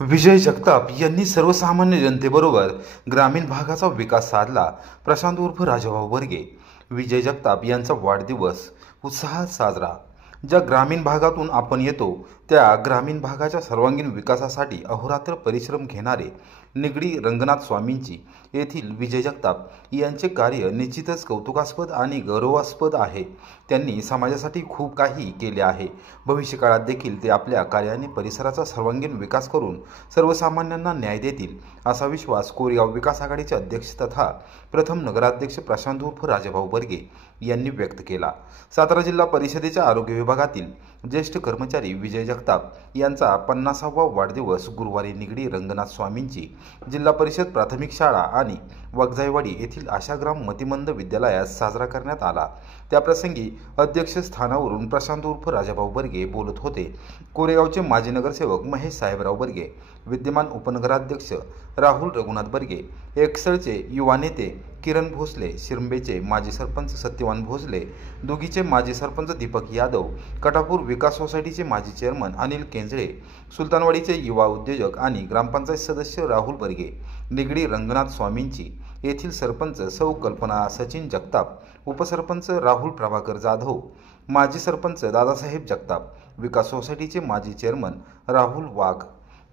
विजय जगताप यांनी सर्वसामान्य जनतेबरोबर ग्रामीण भागाचा विकास साधला. प्रशांत उर्फ राजाभाऊ बर्गे. विजय जगताप यांचा वाढदिवस उत्साहात साजरा. ज्या ग्रामीण भागातून आपण येतो त्या ग्रामीण भागाच्या सर्वांगीण विकासासाठी अहोरात्र परिश्रम घेणारे निगडी रंगनाथ स्वामींची येथील विजय जगताप यांचे कार्य निश्चितच कौतुकास्पद आणि गौरवास्पद आहे. त्यांनी समाजासाठी खूप काही केले आहे. भविष्यकाळात देखील ते आपल्या कार्याने परिसराचा सर्वांगीण विकास करून सर्वसामान्यांना न्याय देतील असा विश्वास कोरेगाव विकास आघाडीचे अध्यक्ष तथा प्रथम नगराध्यक्ष प्रशांत उर्फ राजाभाऊ बर्गे यांनी व्यक्त केला. सातारा जिल्हा परिषदेच्या आरोग्य विभागातील ज्येष्ठ कर्मचारी विजय जगताप यांचा 50वा वाढदिवस गुरुवारी निगडी रंगनाथ स्वामींची जिल्हा परिषद प्राथमिक शाळा आणि वगजाईवाडी येथील आशाग्राम मतिमंद विद्यालयात साजरा करण्यात आला. त्याप्रसंगी अध्यक्षस्थानावरून प्रशांत उर्फ राजाभाऊ बर्गे बोलत होते. कोरेगावचे माजी नगरसेवक महेश साहेबराव बर्गे, विद्यमान उपनगराध्यक्ष राहुल रघुनाथ बर्गे, एकसळचे युवा नेते किरण भोसले, शिरंबेचे माजी सरपंच सत्यवान भोसले, दुगीचे माजी सरपंच दीपक यादव, कटापूर विकास सोसायटीचे माजी चेअरमन अनिल केंजळे, सुलतानवाडीचे युवा उद्योजक आणि ग्रामपंचायत सदस्य राहुल बर्गे, निगडी रंगनाथ स्वामींची येथील सरपंच सौ कल्पना सचिन जगताप, उपसरपंच राहुल प्रभाकर जाधव, माजी सरपंच दादासाहेब जगताप, विकास सोसायटीचे माजी चेअरमन राहुल वाघ,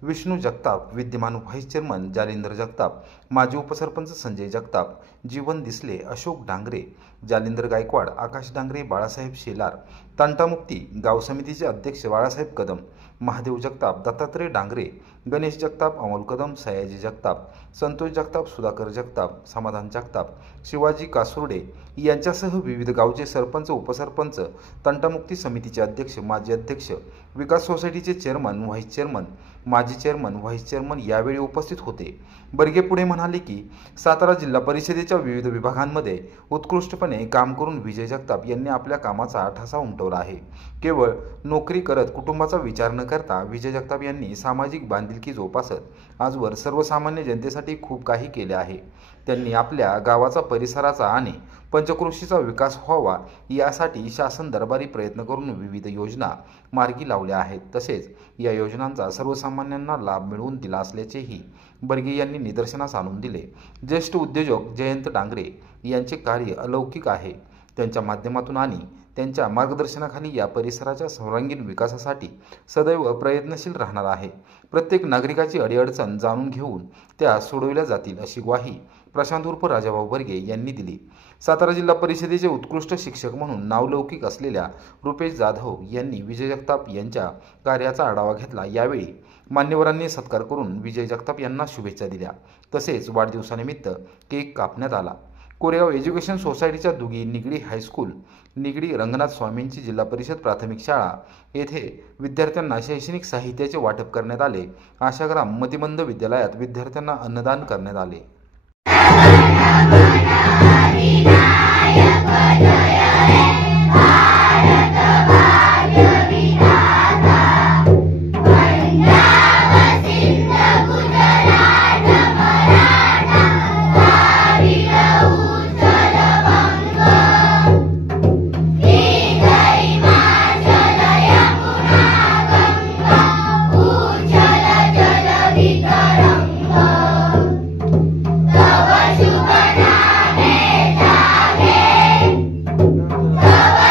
विष्णू जगताप, विद्यमान व्हाईस चेअरमन जालिंदर जगताप, माजी उपसरपंच संजय जगताप, जीवन दिसले, अशोक डांगरे, जालिंदर गायकवाड, आकाश डांगरे, बाळासाहेब शेलार, तांटामुक्ती गाव समितीचे अध्यक्ष बाळासाहेब कदम, महादेव जगताप, दत्तात्रय डांगरे, गणेश जगताप, अमोल कदम, सयाजी जगताप, संतोष जगताप, सुधाकर जगताप, समाधान जगताप, शिवाजी कासुर्डे यांच्यासह विविध गावचे सरपंच, उपसरपंच, तंटामुक्ती समितीचे अध्यक्ष, माजी अध्यक्ष, विकास सोसायटीचे चेअरमन, व्हाईस चेअरमन, माजी चेअरमन, व्हाईस चेअरमन यावेळी उपस्थित होते. बर्गे पुढे म्हणाले की सातारा जिल्हा परिषदेच्या विविध विभागांमध्ये उत्कृष्टपणे काम करून विजय जगताप यांनी आपल्या कामाचा ठसा उमटवला आहे. केवळ नोकरी करत कुटुंबाचा विचार न करता विजय जगताप यांनी सामाजिक बांधिलकी जोपासत आजवर सर्वसामान्य जनतेसाठी खूप काही केले आहे. त्यांनी आपल्या गावाचा, परिसराचा आणि पंचक्रोशीचा विकास व्हावा यासाठी शासन दरबारी प्रयत्न करून विविध योजना मार्गी लावल्या आहेत. तसेच या योजनांचा सर्वसामान्यांना लाभ मिळवून दिला असल्याचेही बर्गे यांनी निदर्शनास आणून दिले. ज्येष्ठ उद्योजक जयंत डांगरे यांचे कार्य अलौकिक आहे. त्यांच्या माध्यमातून आणि त्यांच्या मार्गदर्शनाखाली या परिसराच्या सर्वांगीण विकासासाठी सदैव प्रयत्नशील राहणार आहे. प्रत्येक नागरिकाची अडीअडचण जाणून घेऊन त्या सोडवल्या जातील अशी ग्वाही प्रशांत उर्फ राजाभाऊ बर्गे यांनी दिली. सातारा जिल्हा परिषदेचे उत्कृष्ट शिक्षक म्हणून नावलौकिक असलेल्या रुपेश जाधव यांनी विजय जगताप यांच्या कार्याचा आढावा घेतला. यावेळी मान्यवरांनी सत्कार करून विजय जगताप यांना शुभेच्छा दिल्या. तसेच वाढदिवसानिमित्त केक कापण्यात आला. कोरेगाव एज्युकेशन सोसायटीच्या दुगी निगडी हायस्कूल, निगडी रंगनाथ स्वामींची जिल्हा परिषद प्राथमिक शाळा येथे विद्यार्थ्यांना शैक्षणिक साहित्याचे वाटप करण्यात आले. आशाग्राम मतिमंद विद्यालयात विद्यार्थ्यांना अन्नदान करण्यात आले.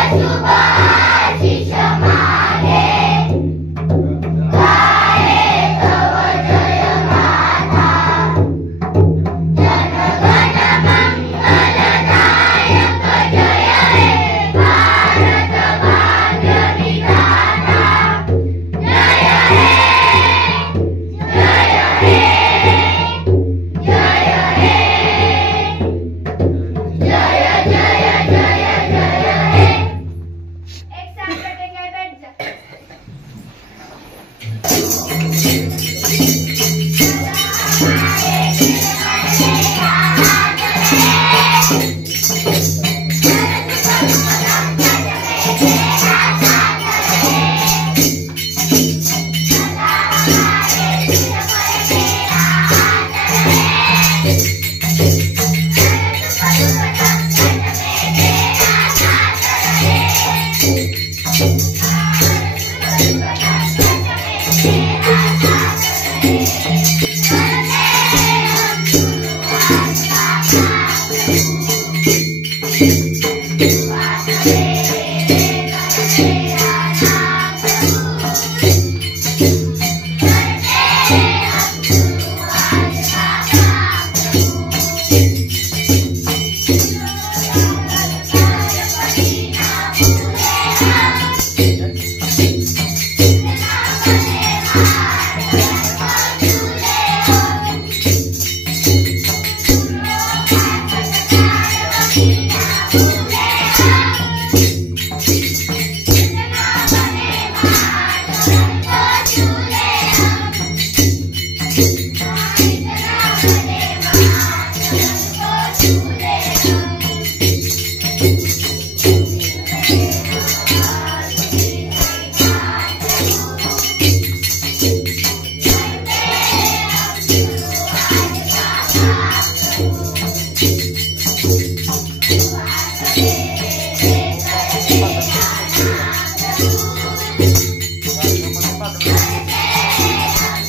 शुभ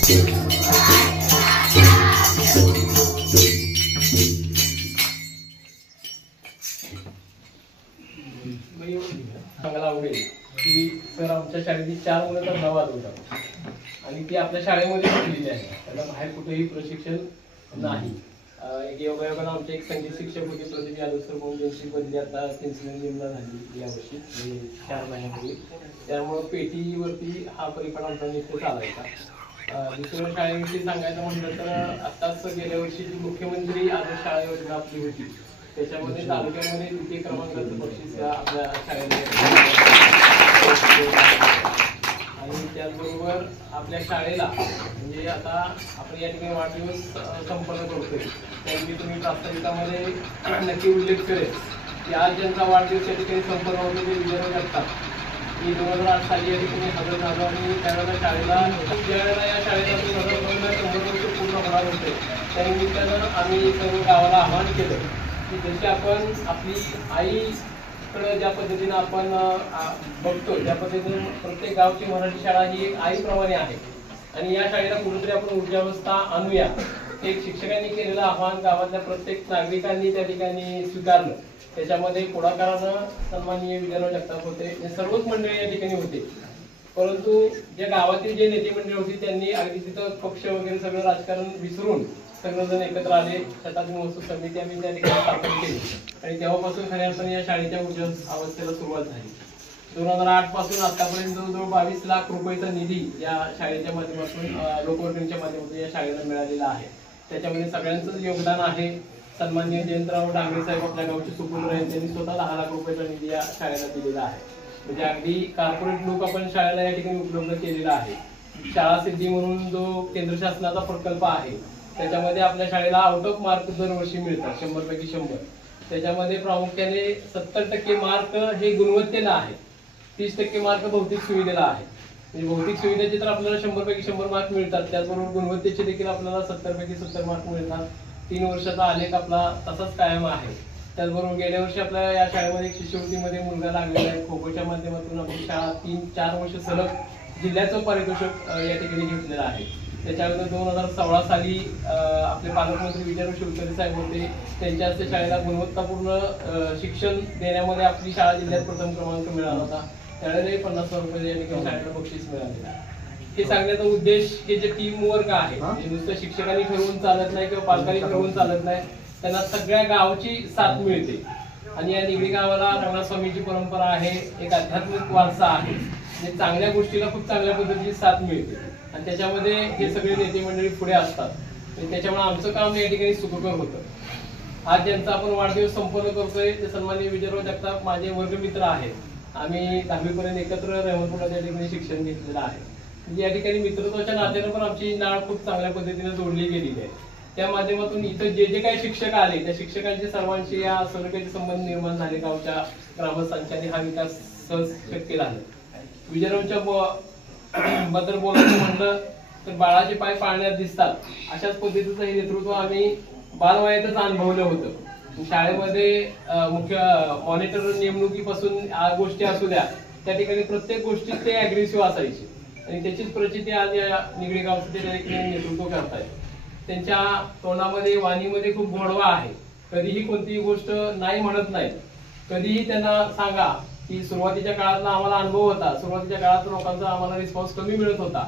सांगायला आवडेल की सर आमच्या शाळेची 4 मुलं तर नवाज होतात आणि ती आपल्या शाळेमध्ये शिकलेली आहे, त्याला बाहेर कुठेही प्रशिक्षण नाही. योगायोगानं आमचे एक संगीत शिक्षक होते प्रदीप यादव सर म्हणून, ज्यांची बदली आता चिंचणीला झाली यावर्षी 4 महिन्यापूर्वी. त्यामुळं पेटीवरती हा परिपाठ आमचा नित्य चालायचा. दुसऱ्या शाळेविषयी सांगायचं म्हटलं तर आत्ताच गेल्या वर्षी जी मुख्यमंत्री आदर्श शाळा योजना आपली होती त्याच्यामध्ये तालुक्यामध्ये 2य क्रमांकाचं बक्षीस आपल्या शाळेला, आणि त्याचबरोबर आपल्या शाळेला म्हणजे आता आपण या ठिकाणी वाढदिवस संपन्न करतोय त्यावेळी तुम्ही प्रास्ताविकामध्ये नक्की उल्लेख करेल की आज ज्यांचा वाढदिवस या ठिकाणी संपन्न होतो ते विजय करतात की 2008 साली या ठिकाणी हजर झालो आणि त्यावेळेला शाळेला ज्यावेळेला या शाळेला 100 वर्ष पूर्ण होणार होते त्यानिमित्तानं आम्ही सर्व गावाला आवाहन केलं की जशी आपण आपली आईकडं ज्या पद्धतीनं आपण बघतो त्या पद्धतीने प्रत्येक गावची मराठी शाळा ही एक आईप्रमाणे आहे आणि या शाळेला कुठेतरी आपण ऊर्जावस्था आणूया. एक शिक्षकांनी केलेलं आव्हान गावातल्या प्रत्येक नागरिकांनी त्या ठिकाणी स्वीकारलं. त्याच्यामध्ये पुढाकारानं सन्माननीय विजयराव जगताप होते, सर्वच मंडळी या ठिकाणी होते. परंतु ज्या गावातील जे नेते मंडळी होती त्यांनी अगदी तिथं पक्ष वगैरे सगळं राजकारण विसरून सर्वजण एकत्र आले. शताब्दी महोत्सव समिती आम्ही त्या ठिकाणी स्थापन केली आणि तेव्हापासून खऱ्या अर्थाने या शाळेच्या ऊर्जा अवस्थेला सुरुवात झाली. 2008 पासून आतापर्यंत जवळजवळ 22 लाख रुपयाचा निधी या शाळेच्या माध्यमातून लोकवर्गणीच्या माध्यमातून या शाळेला मिळालेला आहे. त्याच्यामध्ये सगळ्यांचंच योगदान आहे. सन्माननीय जयंतराव डांगरे साहेब आपल्या गावचे सुपुत्र आहेत, त्यांनी स्वतः 10 लाख रुपयाचा निधी या शाळेला दिलेला आहे. म्हणजे अगदी कॉर्पोरेट लोक आपण शाळेला या ठिकाणी उपलब्ध केलेला आहे. शाळा सिद्धी म्हणून जो केंद्र शासनाचा प्रकल्प आहे त्याच्यामध्ये आपल्या शाळेला आउट ऑफ मार्क दरवर्षी मिळतात 100 पैकी 100. त्याच्यामध्ये प्रामुख्याने 70% मार्क हे गुणवत्तेला आहे, 30% मार्क भौतिक सुविधेला आहे. म्हणजे भौतिक सुविधेचे तर आपल्याला 100 पैकी 100 मार्क मिळतात, त्याचबरोबर गुणवत्तेचे देखील आपल्याला 70 पैकी 70 मार्क मिळतात. 3 वर्षाचा आलेख आपला तसाच कायम आहे. त्याचबरोबर गेल्या वर्षी आपल्या या शाळेमध्ये एक शिष्यवृत्तीमध्ये मुलगा लागलेला आहे. खो-खोच्या माध्यमातून आपली शाळा 3-4 वर्ष सलग जिल्ह्याचं पारितोषिक या ठिकाणी घेतलेलं आहे. त्याच्यानंतर 2016 साली आपले पालकमंत्री विजयराव शिवतरे साहेब होते, त्यांच्या हस्ते शाळेला गुणवत्तापूर्ण शिक्षण देण्यामध्ये आपली शाळा जिल्ह्यात प्रथम क्रमांक मिळाला होता. त्यावेळेला 50,000 रुपये या ठिकाणी शाळेला बक्षीस मिळालेलं आहे. हे सांगण्याचा उद्देश हे जे टीम वर्क आहे म्हणजे नुसतं शिक्षकांनी ठरवून चालत नाही किंवा पालकांनी ठरवून चालत नाही, त्यांना सगळ्या गावची साथ मिळते. आणि या निगडी गावाला रंगनाथ स्वामीची परंपरा आहे, एक आध्यात्मिक वारसा आहे. म्हणजे चांगल्या गोष्टीला खूप चांगल्या पद्धतीची साथ मिळते आणि त्याच्यामध्ये हे सगळे नेते मंडळी पुढे असतात. त्याच्यामुळे आमचं काम या ठिकाणी सुखकर होतं. आज ज्यांचा आपण वाढदिवस संपन्न करतोय ते सन्माननीय विजयराव जगताप माझे वर्गमित्र आहेत. आम्ही 10वी पर्यंत एकत्र रेवणपुरात या ठिकाणी शिक्षण घेतलेलं आहे. म्हणजे या ठिकाणी मित्रत्वाच्या नात्यानं पण आमची नाळ खूप चांगल्या पद्धतीने जोडली गेलेली आहे. त्या माध्यमातून इथं जे जे काही शिक्षक आले त्या शिक्षकांचे सर्वांशी या सलोख्याचे संबंध निर्माण झाले. गावच्या ग्रामस्थांच्या हा विकास सहज शक्य झाला. विजयरावच्या बद्दल बोलायचं म्हणलं तर बाळाचे पाय पाळण्यात दिसतात अशाच पद्धतीचं हे नेतृत्व आम्ही बालवयातच अनुभवलं होतं. शाळेमध्ये मुख्य मॉनिटर नेमणुकीपासून गोष्टी असू द्या त्या ठिकाणी प्रत्येक गोष्टीत ते अग्रेसिव्ह असायचे आणि त्याचीच प्रचिती आज या निगडी गावचं ते नेतृत्व करतायत. त्यांच्या तोंडामध्ये वाणीमध्ये खूप गोडवा आहे. कधीही कोणतीही गोष्ट नाही म्हणत नाहीत. कधीही त्यांना सांगा की सुरुवातीच्या काळातला आम्हाला अनुभव होता, सुरुवातीच्या काळात लोकांचा आम्हाला रिस्पॉन्स कमी मिळत होता,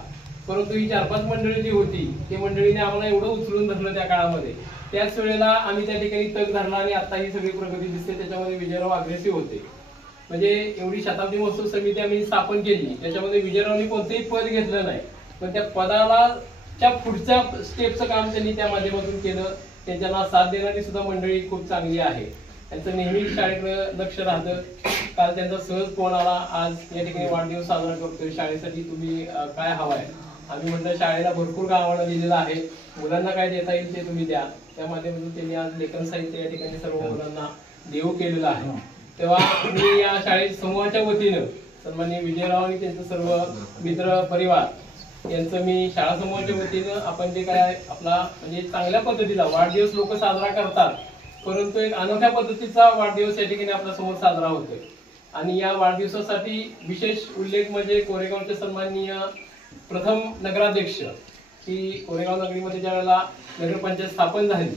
परंतु ही 4-5 मंडळी जी होती ते मंडळीने आम्हाला एवढं उचलून धरलं त्या काळामध्ये. त्याच वेळेला आम्ही त्या ठिकाणी तग धरला आणि आता ही सगळी प्रगती दिसते. त्याच्यामध्ये विजयराव अग्रेसिव्ह होते. म्हणजे एवढी शताब्दी महोत्सव समिती आम्ही स्थापन केली, त्याच्यामध्ये विजयरावनी कोणतेही पद घेतलं नाही, पण त्या पदाला च्या पुढच्या स्टेपचं काम त्यांनी त्या माध्यमातून केलं. त्यांच्याला साथ देणारी सुद्धा मंडळी खूप चांगली आहे. त्यांचं नेहमी शाळेकडे लक्ष राहतं. काल त्यांचा सहज फोन आला, आज या ठिकाणी वाढदिवस साजरा करतोय, शाळेसाठी तुम्ही काय हवाय. आम्ही म्हटलं शाळेला भरपूर काय आव्हानं दिलेलं आहे, मुलांना काय देता येईल ते तुम्ही द्या. त्या माध्यमातून त्यांनी आज लेखन साहित्य या ठिकाणी सर्व मुलांना देऊ केलेलं आहे. तेव्हा मी या शाळेत समूहाच्या वतीनं सन्माननीय विजयराव आणि त्यांचं सर्व मित्र परिवार यांचं मी शाळा समूहाच्या वतीनं आपण जे काय आपला म्हणजे चांगल्या पद्धतीचा वाढदिवस लोक साजरा करतात, परंतु एक अनोख्या पद्धतीचा वाढदिवस या ठिकाणी आपल्या समोर साजरा होतोय. आणि या वाढदिवसासाठी विशेष उल्लेख म्हणजे कोरेगावचे सन्माननीय प्रथम नगराध्यक्ष की कोरेगाव नगरीमध्ये ज्या वेळेला नगरपंचायत स्थापन झाली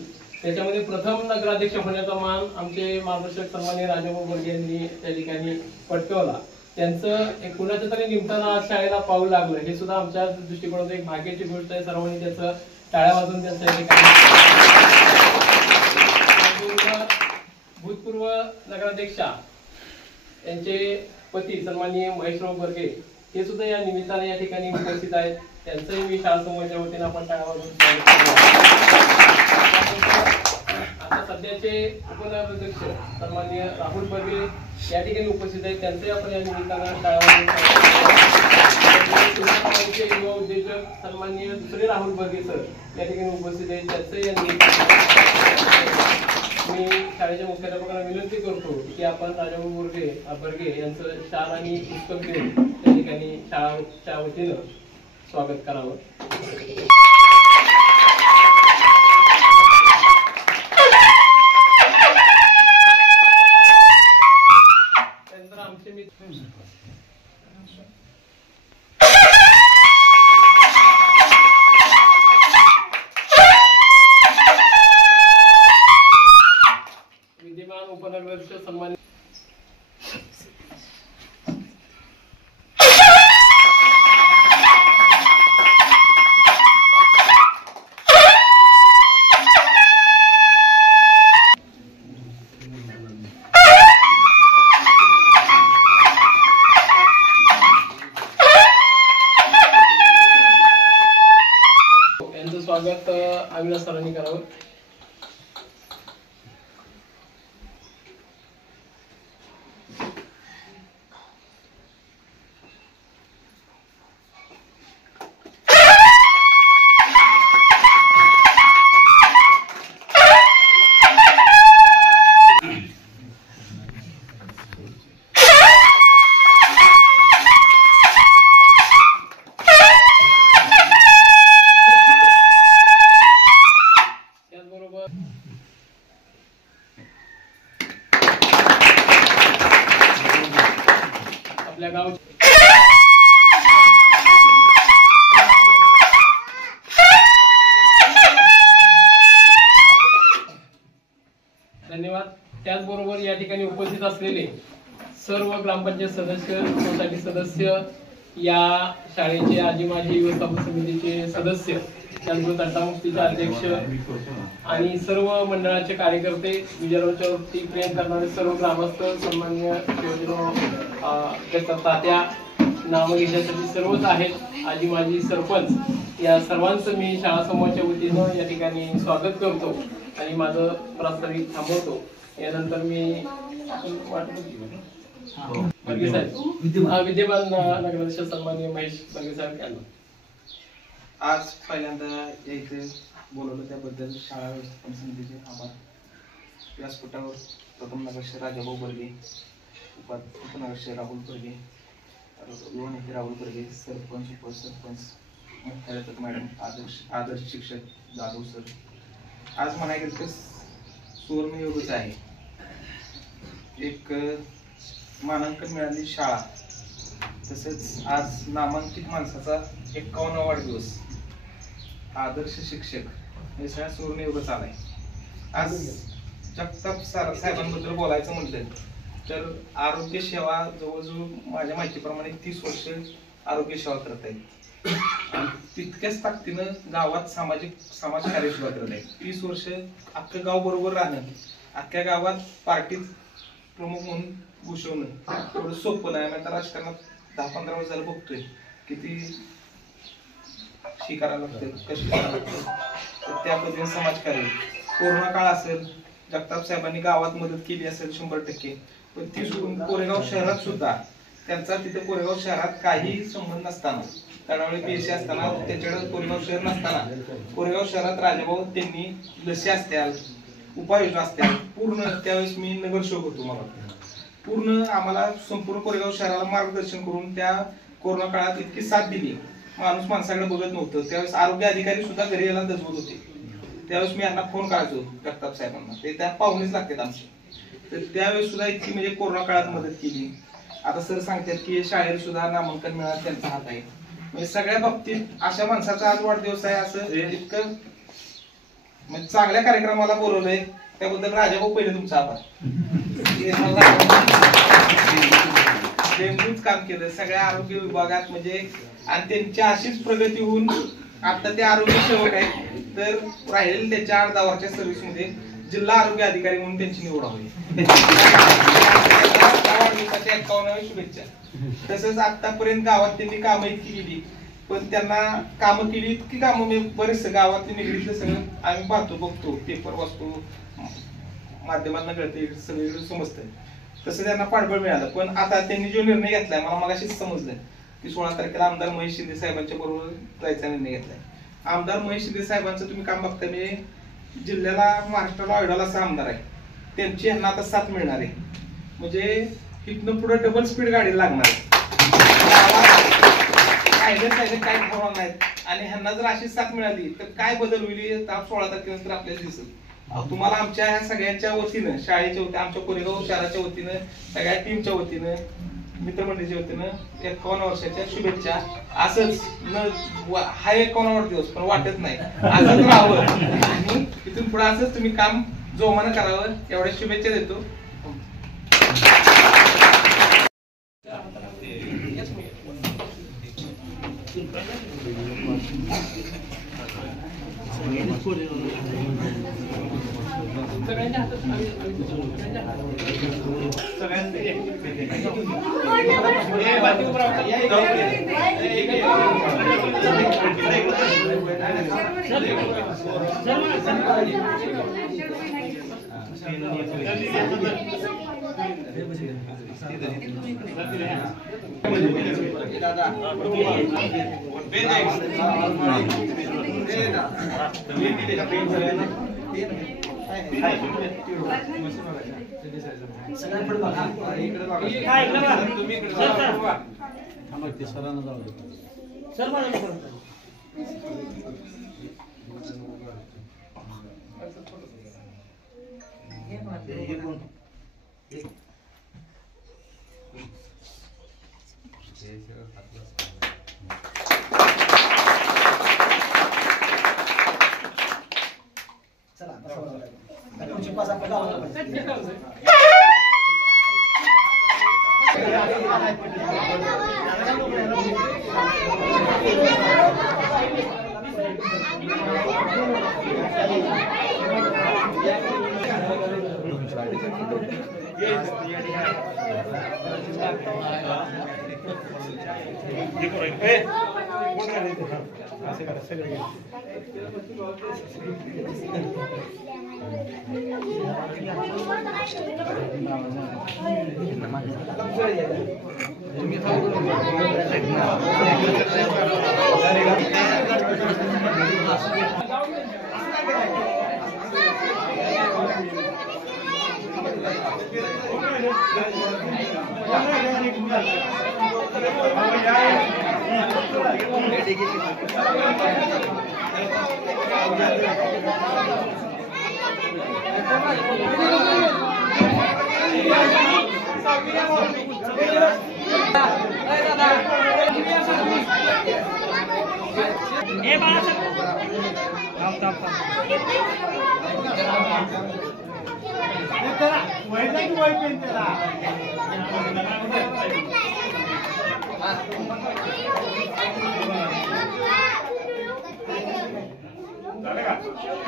त्याच्यामध्ये प्रथम नगराध्यक्ष होण्याचा मान आमचे मार्गदर्शक सन्माननीय राजाभाऊ बर्गे यांनी त्या ठिकाणी पटकावला. त्यांचं एक कुणाच्या तरी निमित्तानं आज शाळेला पाऊल लागलं हे सुद्धा आमच्या दृष्टिकोनातून एक भाग्याची गोष्ट आहे. सर्वांनी त्याचं टाळ्या वाजवून त्यांचं या ठिकाणी भूतपूर्व नगराध्यक्षा त्यांचे पती सन्माननीय महेशराव बर्गे हे सुद्धा या निमित्ताने या ठिकाणी उपस्थित आहेत. त्यांचंही मी शाळा समूहाच्या वतीने आपण टाळ्या वाजवून आता सध्याचे उपनगराध्यक्ष सन्माननीय राहुल बर्गे या ठिकाणी उपस्थित आहेत. त्यांचंही आपण या निमित्तानं टाळ्या वाजवून युवा उद्योजक सन्माननीय दुसरे राहुल बर्गे सर या ठिकाणी उपस्थित आहेत. त्यांचंही या निमित्तानं मी शाळेच्या मुख्याध्यापकांना विनंती करतो की आपण राजाभाऊ बर्गे यांचं शाल आणि पुस्तक देऊन त्या ठिकाणी शाळेच्या वतीनं स्वागत करावं. त्यानंतर आमचे मित्र विद्यमान उपनगराध्यक्ष सन्मानित यांचं स्वागत अविनाश सरांनी करावं. आपल्या गाव धन्यवाद. त्याचबरोबर या ठिकाणी उपस्थित असलेले सर्व ग्रामपंचायत सदस्य, सोसायटी सदस्य, या शाळेचे आजी माजी व्यवस्थापन समितीचे सदस्य, त्याचबरोबर तंटामुक्तीचे अध्यक्ष आणि सर्व मंडळाचे कार्यकर्ते, विजयारावच्या वरती प्रेम करणारे सर्व ग्रामस्थ, सन्माननीय तात्या नाव घेण्यासाठी सर्वच आहेत, आजी माजी सरपंच, या सर्वांचं मी शाळा समूहाच्या वतीनं या ठिकाणी स्वागत करतो आणि माझं प्रास्ताविक थांबवतो. यानंतर मी बर्गे साहेब विद्यमान नगराध्यक्ष सन्माननीय महेश बर्गे साहेब यांना आज पहिल्यांदा यायचं बोलवलं त्याबद्दल शाळा व्यवस्थापन समितीचे आभार. व्यासपीठावर प्रथम नगराध्यक्ष राजाभाऊ बर्गे, उपनगराध्यक्ष राहुल बर्गे, युवा नेते राहुल बर्गे, सरपंच, उपसरपंच, मुख्याध्यापक मॅडम, आदर्श शिक्षक जाधव सर. आज म्हणायला गेलं तर सुवर्णयोगच आहे. एक मानांकन मिळाली शाळा, तसेच आज नामांकित माणसाचा 51वा वाढदिवस, आदर्श शिक्षक, हे सगळ्या सुवर्णयोगच आलाय. आज जगताप साहेबांबद्दल बोलायचं म्हटलं तर आरोग्य सेवा जवळजवळ माझ्या माहितीप्रमाणे 30 वर्ष आरोग्य सेवा करत आहेत आणि तितक्याच ताकदीनं गावात समाजकार्य सुद्धा करत आहेत. 30 वर्ष अख्खं गाव बरोबर राहणं, अख्ख्या गावात पार्टीत प्रमुख म्हणून घुसवणं थोडं सोपं नाही. आता राजकारणात 10-15 वर्ष झालं बघतोय किती शिकायला लागतं, कष्ट करायला लागतं. तर त्या पद्धतीने समाजकार्य, कोरोना काळ असेल, जगताप साहेबांनी गावात मदत केली असेल 100%, पण ती सोडून कोरेगाव शहरात सुद्धा त्यांचा तिथे कोरेगाव शहरात काही संबंध नसताना, तळावळी पीएससी असताना, त्याच्याकडे कोरेगाव शहर नसताना कोरेगाव शहरात राजाभाऊ त्यांनी लसी असत्या, उपाययोजना असत्या, पूर्ण त्यावेळेस मी नगरसेवक होतो, मला पूर्ण आम्हाला संपूर्ण कोरेगाव शहराला मार्गदर्शन करून त्या कोरोना काळात इतकी साथ दिली. माणूस माणसाकडे बघत नव्हतं. त्यावेळेस आरोग्य अधिकारी सुद्धा घरी यायला दजवत होते. त्यावेळेस मी यांना फोन करायचो जगताप साहेबांना, ते त्या पाहुणेच लागतात आमचे. तर त्यावेळेस सुद्धा इतकी म्हणजे कोरोना काळात मदत केली. आता सर सांगतात की शाळेला सुद्धा नामांकन मिळालं, त्यांचा हात आहे. म्हणजे सगळ्या बाबतीत अशा माणसाचा आज वाढदिवस आहे असं इतकं म्हणजे चांगल्या कार्यक्रमाला बोलवलंय त्याबद्दल राजाभाऊ पहिले तुमचा आभार. नेमकंच काम केलं सगळ्या आरोग्य विभागात म्हणजे आणि त्यांची अशीच प्रगती होऊन आता ते आरोग्य सेवक आहेत तर राहिलेले त्यांच्या 8-10 वर्षाच्या सर्व्हिस मध्ये जिल्हा आरोग्य अधिकारी म्हणून त्यांची निवड हवी. वाढदिवसाच्या 51व्या शुभेच्छा. तसंच आतापर्यंत गावात त्यांनी कामं इतकी केली पण त्यांना कामं केली इतकी कामं मी बरेचसे गावातले निगडीतलं सगळं आम्ही पाहतो बघतो पेपर वाचतो माध्यमातून कळते सगळीकडे समजतंय तसं त्यांना पाठबळ मिळालं. पण आता त्यांनी जो निर्णय घेतलाय मला मगाशीच समजलं की 16 तारखेला आमदार महेश शिंदे साहेबांच्या बरोबर जायचा निर्णय घेतलाय. आमदार महेश शिंदे साहेबांचं तुम्ही काम बघता म्हणजे जिल्ह्याला महाराष्ट्राला आयडॉल असा आमदार आहे त्यांची ह्यांना आता साथ मिळणार आहे म्हणजे इथनं पुढे डबल स्पीड गाडी लागणार आहे. काय ठरवणार नाहीत आणि ह्यांना जर अशी साथ मिळाली तर काय बदल होईल 16 तारखेनंतर आपल्याला दिसेल. तुम्हाला आमच्या ह्या सगळ्यांच्या वतीनं शाळेच्या वतीनं आमच्या कोरेगाव शहराच्या वतीनं सगळ्या टीमच्या वतीनं मित्रमंडळीच्या वतीनं 51 वर्षाच्या शुभेच्छा. असंच हा 51 वाढदिवस पण वाटत नाही असंच राहावं आणि तिथून पुढे असंच तुम्ही काम जोमानं करावं एवढ्या शुभेच्छा देतो.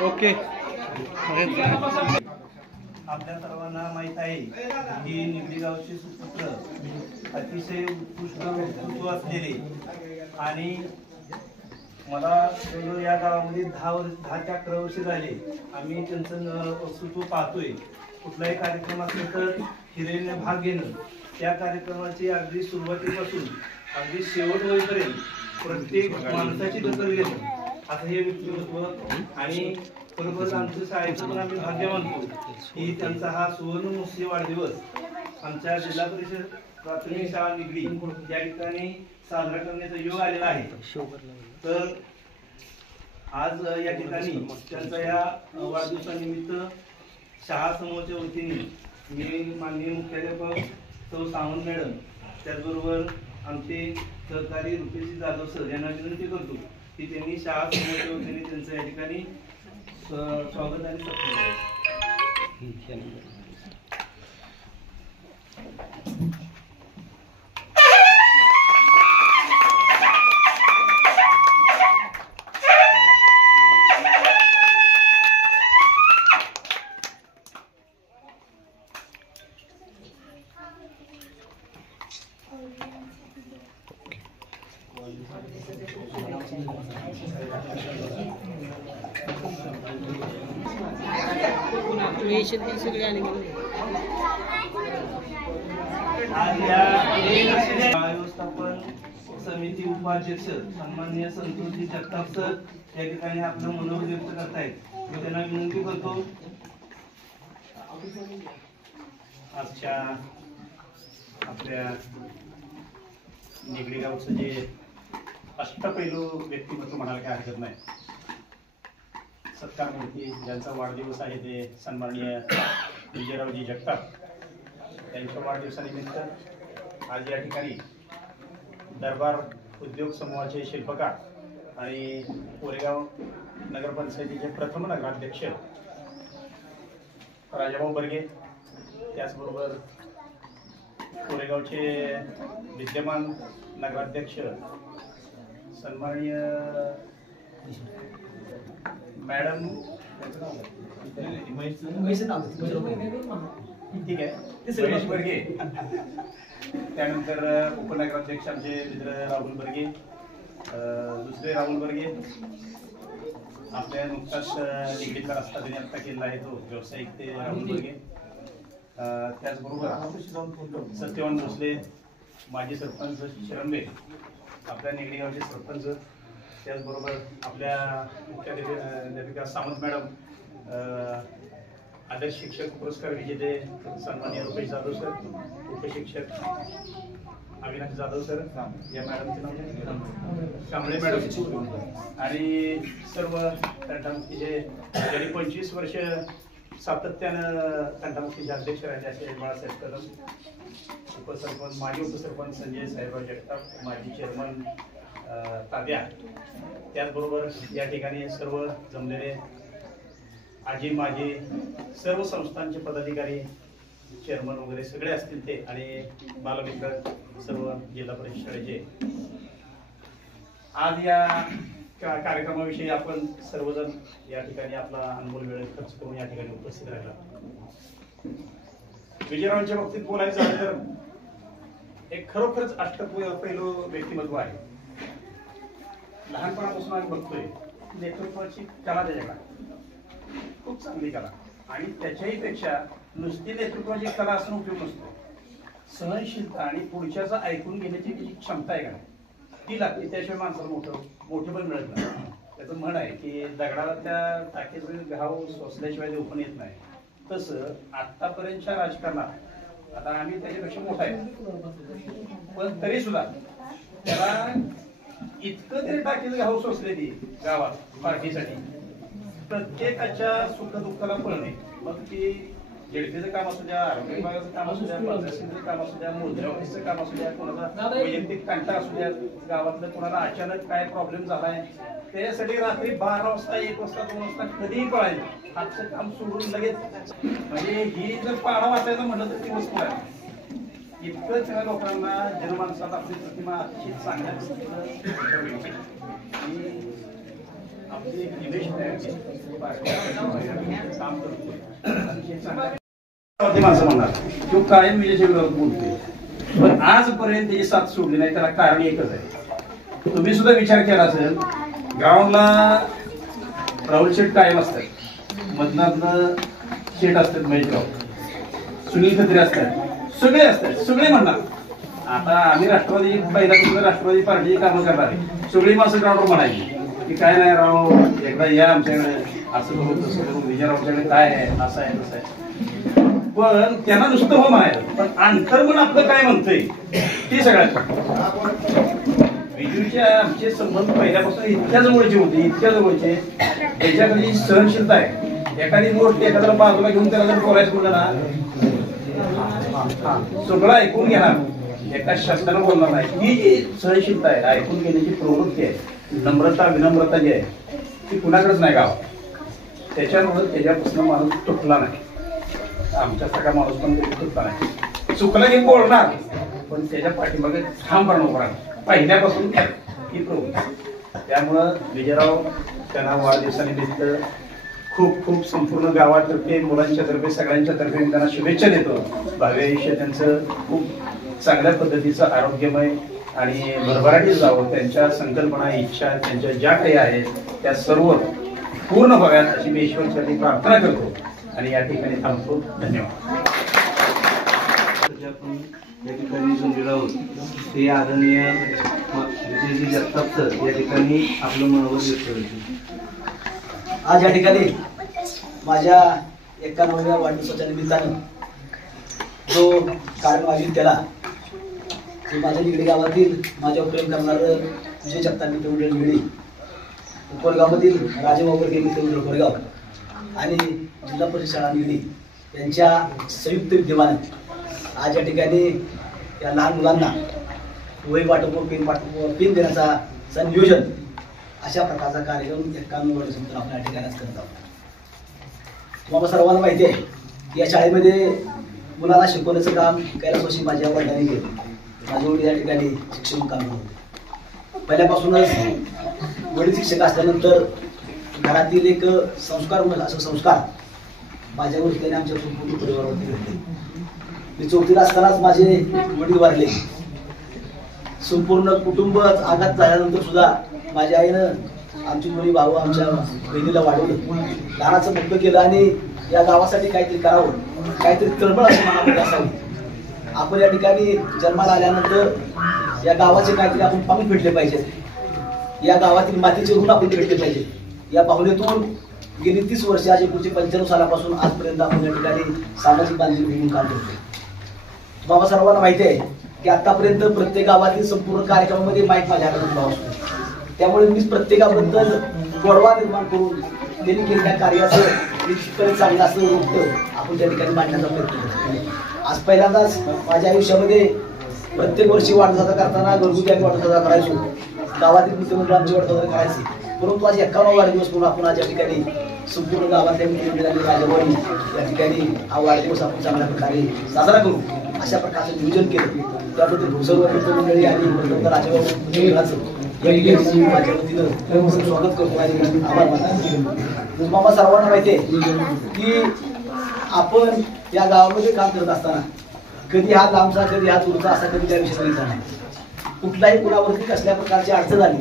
ओके. आपल्या सर्वांना माहित आहे की निगडी गावचे सुपुत्र अतिशय उत्कृष्ट व्यक्तित्व असलेले आणि मला या गावामध्ये 10 ते 11 वर्ष झाले आम्ही त्यांचं वक्तृत्व पाहतोय. कुठलाही कार्यक्रम असेल तर हिरेने भाग घेणं त्या कार्यक्रमाची अगदी सुरुवातीपासून अगदी शेवट होईपर्यंत प्रत्येक माणसाची दखल घेणं असं हे व्यक्तिमत्व आणि बरोबर आमच्या शाळेचं पण आम्ही भाग्य मानतो की त्यांचा हा सुवर्णमहोत्सवी वाढदिवस आमच्या जिल्हा परिषद प्राथमिक शाळा निगडी या ठिकाणी साजरा करण्याचा योग आलेला आहे. तर आज या ठिकाणी त्यांचा या वाढदिवसानिमित्त शाळा समूहाच्या वतीने मी माननीय मुख्याध्यापक सौ सावंत मॅडम त्याचबरोबर आमचे सहकारी रुपेशजी जाधव सर यांना विनंती करतो की त्यांनी शाळा समोरच्या वतीने त्यांचं या ठिकाणी स्वागत आणि सत्कार. व्यवस्थापन समिती उपाध्यक्ष सन्माननीय संतोषजी जगताप सर या ठिकाणी आपलं मनोगत व्यक्त करतायत. मी त्यांना विनंती करतो आजच्या आपल्या निगडी गावचं जे अष्टपैलू व्यक्तिमत्व म्हणायला काय हरकत नाही. सत्कार मूर्ती ज्यांचा वाढदिवस आहे ते सन्माननीय विजयरावजी जगताप त्यांच्या वाढदिवसानिमित्त आज या ठिकाणी दरबार उद्योग समूहाचे शिल्पकार आणि कोरेगाव नगरपंचायतीचे प्रथम नगराध्यक्ष राजाभाऊ बर्गे, त्याचबरोबर कोरेगावचे विद्यमान नगराध्यक्ष सन्माननीय मॅडम ठीक आहे महेश बर्गे, त्यानंतर उपनगराध्यक्ष आमचे मित्र राहुल बर्गे, दुसरे राहुल बर्गे, आपल्या नुकताच निगडीतला रस्ता त्यांनी आता केलेला आहे तो व्यावसायिक ते राहुल बर्गे, त्याचबरोबर सत्यवान भोसले माजी सरपंच शिरंबे, आपल्या निगडी गावचे सरपंच, त्याचबरोबर आपल्या मुख्याध्यापिका सावंत मॅडम, आदर्श शिक्षक पुरस्कार विजेते सन्माननीय रुपेश जाधव सर, उपशिक्षक अविनाश जाधव सर, या मॅडमचे नाव कांबळे मॅडम, आणि सर्व तंटामुक्तीचे गेली 25 वर्ष सातत्यानं तंटामुक्तीचे अध्यक्ष राहिले असे बाळासाहेब कदम, उपसरपंच माजी उपसरपंच संजय साहेबराव जगताप, माजी चेअरमन ताब्या, त्याचबरोबर या ठिकाणी सर्व जमलेले आजी माजी सर्व संस्थांचे पदाधिकारी चेअरमन वगैरे सगळे असतील ते, आणि बालमित्र सर्व जिल्हा परिषद शाळेचे. आज या कार्यक्रमाविषयी आपण सर्वजण या ठिकाणी आपला अनमोल वेळ खर्च करून या ठिकाणी उपस्थित राहिला. विजयरावांच्या बाबतीत बोलायचं झालं तर एक खरोखरच अष्टपैलू व्यक्तिमत्व आहे. लहानपणापासून आम्ही बघतोय नेतृत्वाची कला त्याच्याकडे खूप चांगली कला, आणि त्याच्याही पेक्षा नुसती नेतृत्वाची कला असणं उपयोग नसतो. सहनशीलता आणि पुढच्याचं ऐकून घेण्याची जी क्षमता आहे का ती लागते, त्याशिवाय माणसाला मोठे पण मिळत नाही. त्याचं म्हण आहे की दगडाला त्या टाकीचं घाव सोसल्याशिवाय ते ओपन येत नाही. तसं आतापर्यंतच्या राजकारणात आता आम्ही त्याच्यापेक्षा मोठा आहे, पण तरी सुद्धा त्याला इतकं तरी टाकीचं घाव सोसलेली गावात पार्टीसाठी प्रत्येकाच्या सुखदुःखाला पळणे, मग ती जेडपीचं काम असू द्या, आरोग्य विभागाचं काम असू द्या, पंचायतीचं काम असू द्या, मोजणी ऑफिसचं काम असू द्या, कोणाचा वैयक्तिक कंटा असू द्या, गावातलं कोणाला अचानक काय प्रॉब्लेम झालाय त्याच्यासाठी रात्री 12 वाजता 1 वाजता 2 वाजता कधीही पळायचं, हातचं काम सोडून लगेच. म्हणजे ही जर पाडा वाचायचं म्हटलं तर दिवस पळायला इतकं सगळ्या लोकांना जनमानसात आपली प्रतिमा अतिशय चांगल्या पद्धतीनं आपली एक निवेश काम करतो माणसं म्हणणार तो कायम विजयाच्या विरोधात बोलते, पण आजपर्यंत त्याची साथ सोडली नाही. त्याला कारण एकच आहे. तुम्ही सुद्धा विचार केला असेल, ग्राउंडला राहुल शेठ कायम असतात, मधनातनं शेठ असतात, महेशराव, सुनील खत्री असतात, सगळे असतात, सगळे म्हणणार. आता आम्ही राष्ट्रवादी पहिल्यापासून राष्ट्रवादी पार्टीची कामं करणारे सगळी माणसं ग्राउंडवर म्हणायची की काय नाही राव, एकदा या आमच्याकडे, असं करू तसं करू, विजय आमच्याकडे काय आहे, असं आहे तसं आहे. पण त्यांना नुसतं हो म्हणायचं, पण अंतर्मन आपलं काय म्हणतंय ते सगळ्यात. विजूचे आमचे संबंध पहिल्यापासून इतक्या जवळचे होते, इतक्या जवळचे, त्याच्याकडे सहनशीलता आहे. एखादी गोष्ट एखाद्याला बाजूला घेऊन त्याला जर बोलायचं म्हणलं ना, सगळं ऐकून घेणार. एका शब्दानं बोलणार नाही. ही जी सहनशीलता आहे, ऐकून घेण्याची प्रवृत्ती आहे, नम्रता विनम्रता जी आहे ती कुणाकडेच नाही गावात. त्याच्यामुळे त्याच्यापासून माणूस तुटला नाही. आमच्यासारखा माणूस पण तुटला नाही. चुकलं की बोलणार, पण त्याच्या पाठीमागे ठामपणे उभा राहणार पहिल्यापासून ही प्रवृत्ती. त्यामुळं विजयराव त्यांना वाढदिवसानिमित्त खूप खूप संपूर्ण गावातर्फे, मुलांच्या तर्फे, सगळ्यांच्या तर्फे त्यांना शुभेच्छा देतो. भावी आयुष्य त्यांचं खूप चांगल्या पद्धतीचं आरोग्यमय आणि भरभराटी जावं. त्यांच्या संकल्पना, इच्छा, त्यांच्या ज्या काही आहेत त्या सर्व पूर्ण व्हाव्यात अशी मी ईश्वरासाठी प्रार्थना करतो आणि या ठिकाणी थांबतो. धन्यवाद. आपण या ठिकाणी जोडलेलो आहोत ते आदरणीय विजयजी जगताप सर या ठिकाणी आपलं मनोगत व्यक्त करतील. आज या ठिकाणी माझ्या 91व्या वाढदिवसाच्या निमित्तानं जो कार्यक्रम आयोजित केला ते माझ्या निगडी गावातील माझ्यावर प्रेम करणारं विजय जगताप मित्र मंडळ निगडी, कोरगावमधील राजेभाऊ बर्गे मित्र मंडळ कोरगाव आणि जिल्हा परिषद शाळा निगडी यांच्या संयुक्त विद्यमानं आज या ठिकाणी या लहान मुलांना वही वाटप, पेन देण्याचा नियोजन अशा प्रकारचा कार्यक्रम 91 वर्षानंतर आपण या ठिकाणी करत आहोत. तुम्हाला सर्वांना माहिती आहे की या शाळेमध्ये मुलांना शिकवण्याचं काम कैलासवासी माझ्या वडिलांनी केलं. माझे वडील या ठिकाणी शिक्षण काम करत पहिल्यापासूनच. वडील शिक्षक असल्यानंतर घरातील एक संस्कार असं संस्कार माझ्यावर त्याने आमच्या संपूर्ण परिवारावरती घडले. मी 4थीला असतानाच माझे वडील वारले. संपूर्ण कुटुंब आघात झाल्यानंतर सुद्धा माझ्या आईनं आमची मुली भाऊ आमच्या बहिणीला वाढवलं, लहानाचं मोठं केलं आणि या गावासाठी काहीतरी करावं, काहीतरी तळमळ अशी मनामध्ये असावी. आपण या ठिकाणी जन्माला आल्यानंतर या गावाचे काहीतरी आपण पाऊल फेडले पाहिजे. या गावातील मातीचे ऋण आपण फेडले पाहिजे. या भावनेतून गेली 30 वर्षे आज 1995 सालापासून आजपर्यंत आपण या ठिकाणी सामाजिक बांधिलकी म्हणून काम करतो. तुम्हाला सर्वांना माहिती आहे की आतापर्यंत प्रत्येक गावातील संपूर्ण कार्यक्रमामध्ये माईक माझ्या हातात असतो. त्यामुळे मी प्रत्येकाबद्दल गोडवा निर्माण करून त्यांनी केलेल्या कार्याचं निश्चितपणे चांगलं असं रूप आपण त्या ठिकाणी मांडण्याचा प्रयत्न करतो. आज पहिल्यांदाच माझ्या आयुष्यामध्ये प्रत्येक वर्षी वाढदिवस करताना घरगुती आम्ही वाढदिवस करायचो, गावातील मित्रमंडळ आमची वाढदिवस करायचे. परंतु आज 51वा वाढदिवस म्हणून आपण आज या ठिकाणी संपूर्ण गावातल्या मित्रमंडळ आणि राजवाडी या ठिकाणी हा वाढदिवस आपण चांगल्या प्रकारे साजरा करू अशा प्रकारचं नियोजन केलं. त्याबद्दल सर्व मित्रमंडळी आणि राजभाऊ माझ्या वतीनं स्वागत करतो आणि आभार मानतो. मामा सर्वांना माहिती आहे की आपण या गावामध्ये काम करत असताना कधी हा लांबचा कधी हा दूरचा असा कधी त्या विषय झाला नाही. कुठलाही कुणावरती कसल्या प्रकारची अडचण आली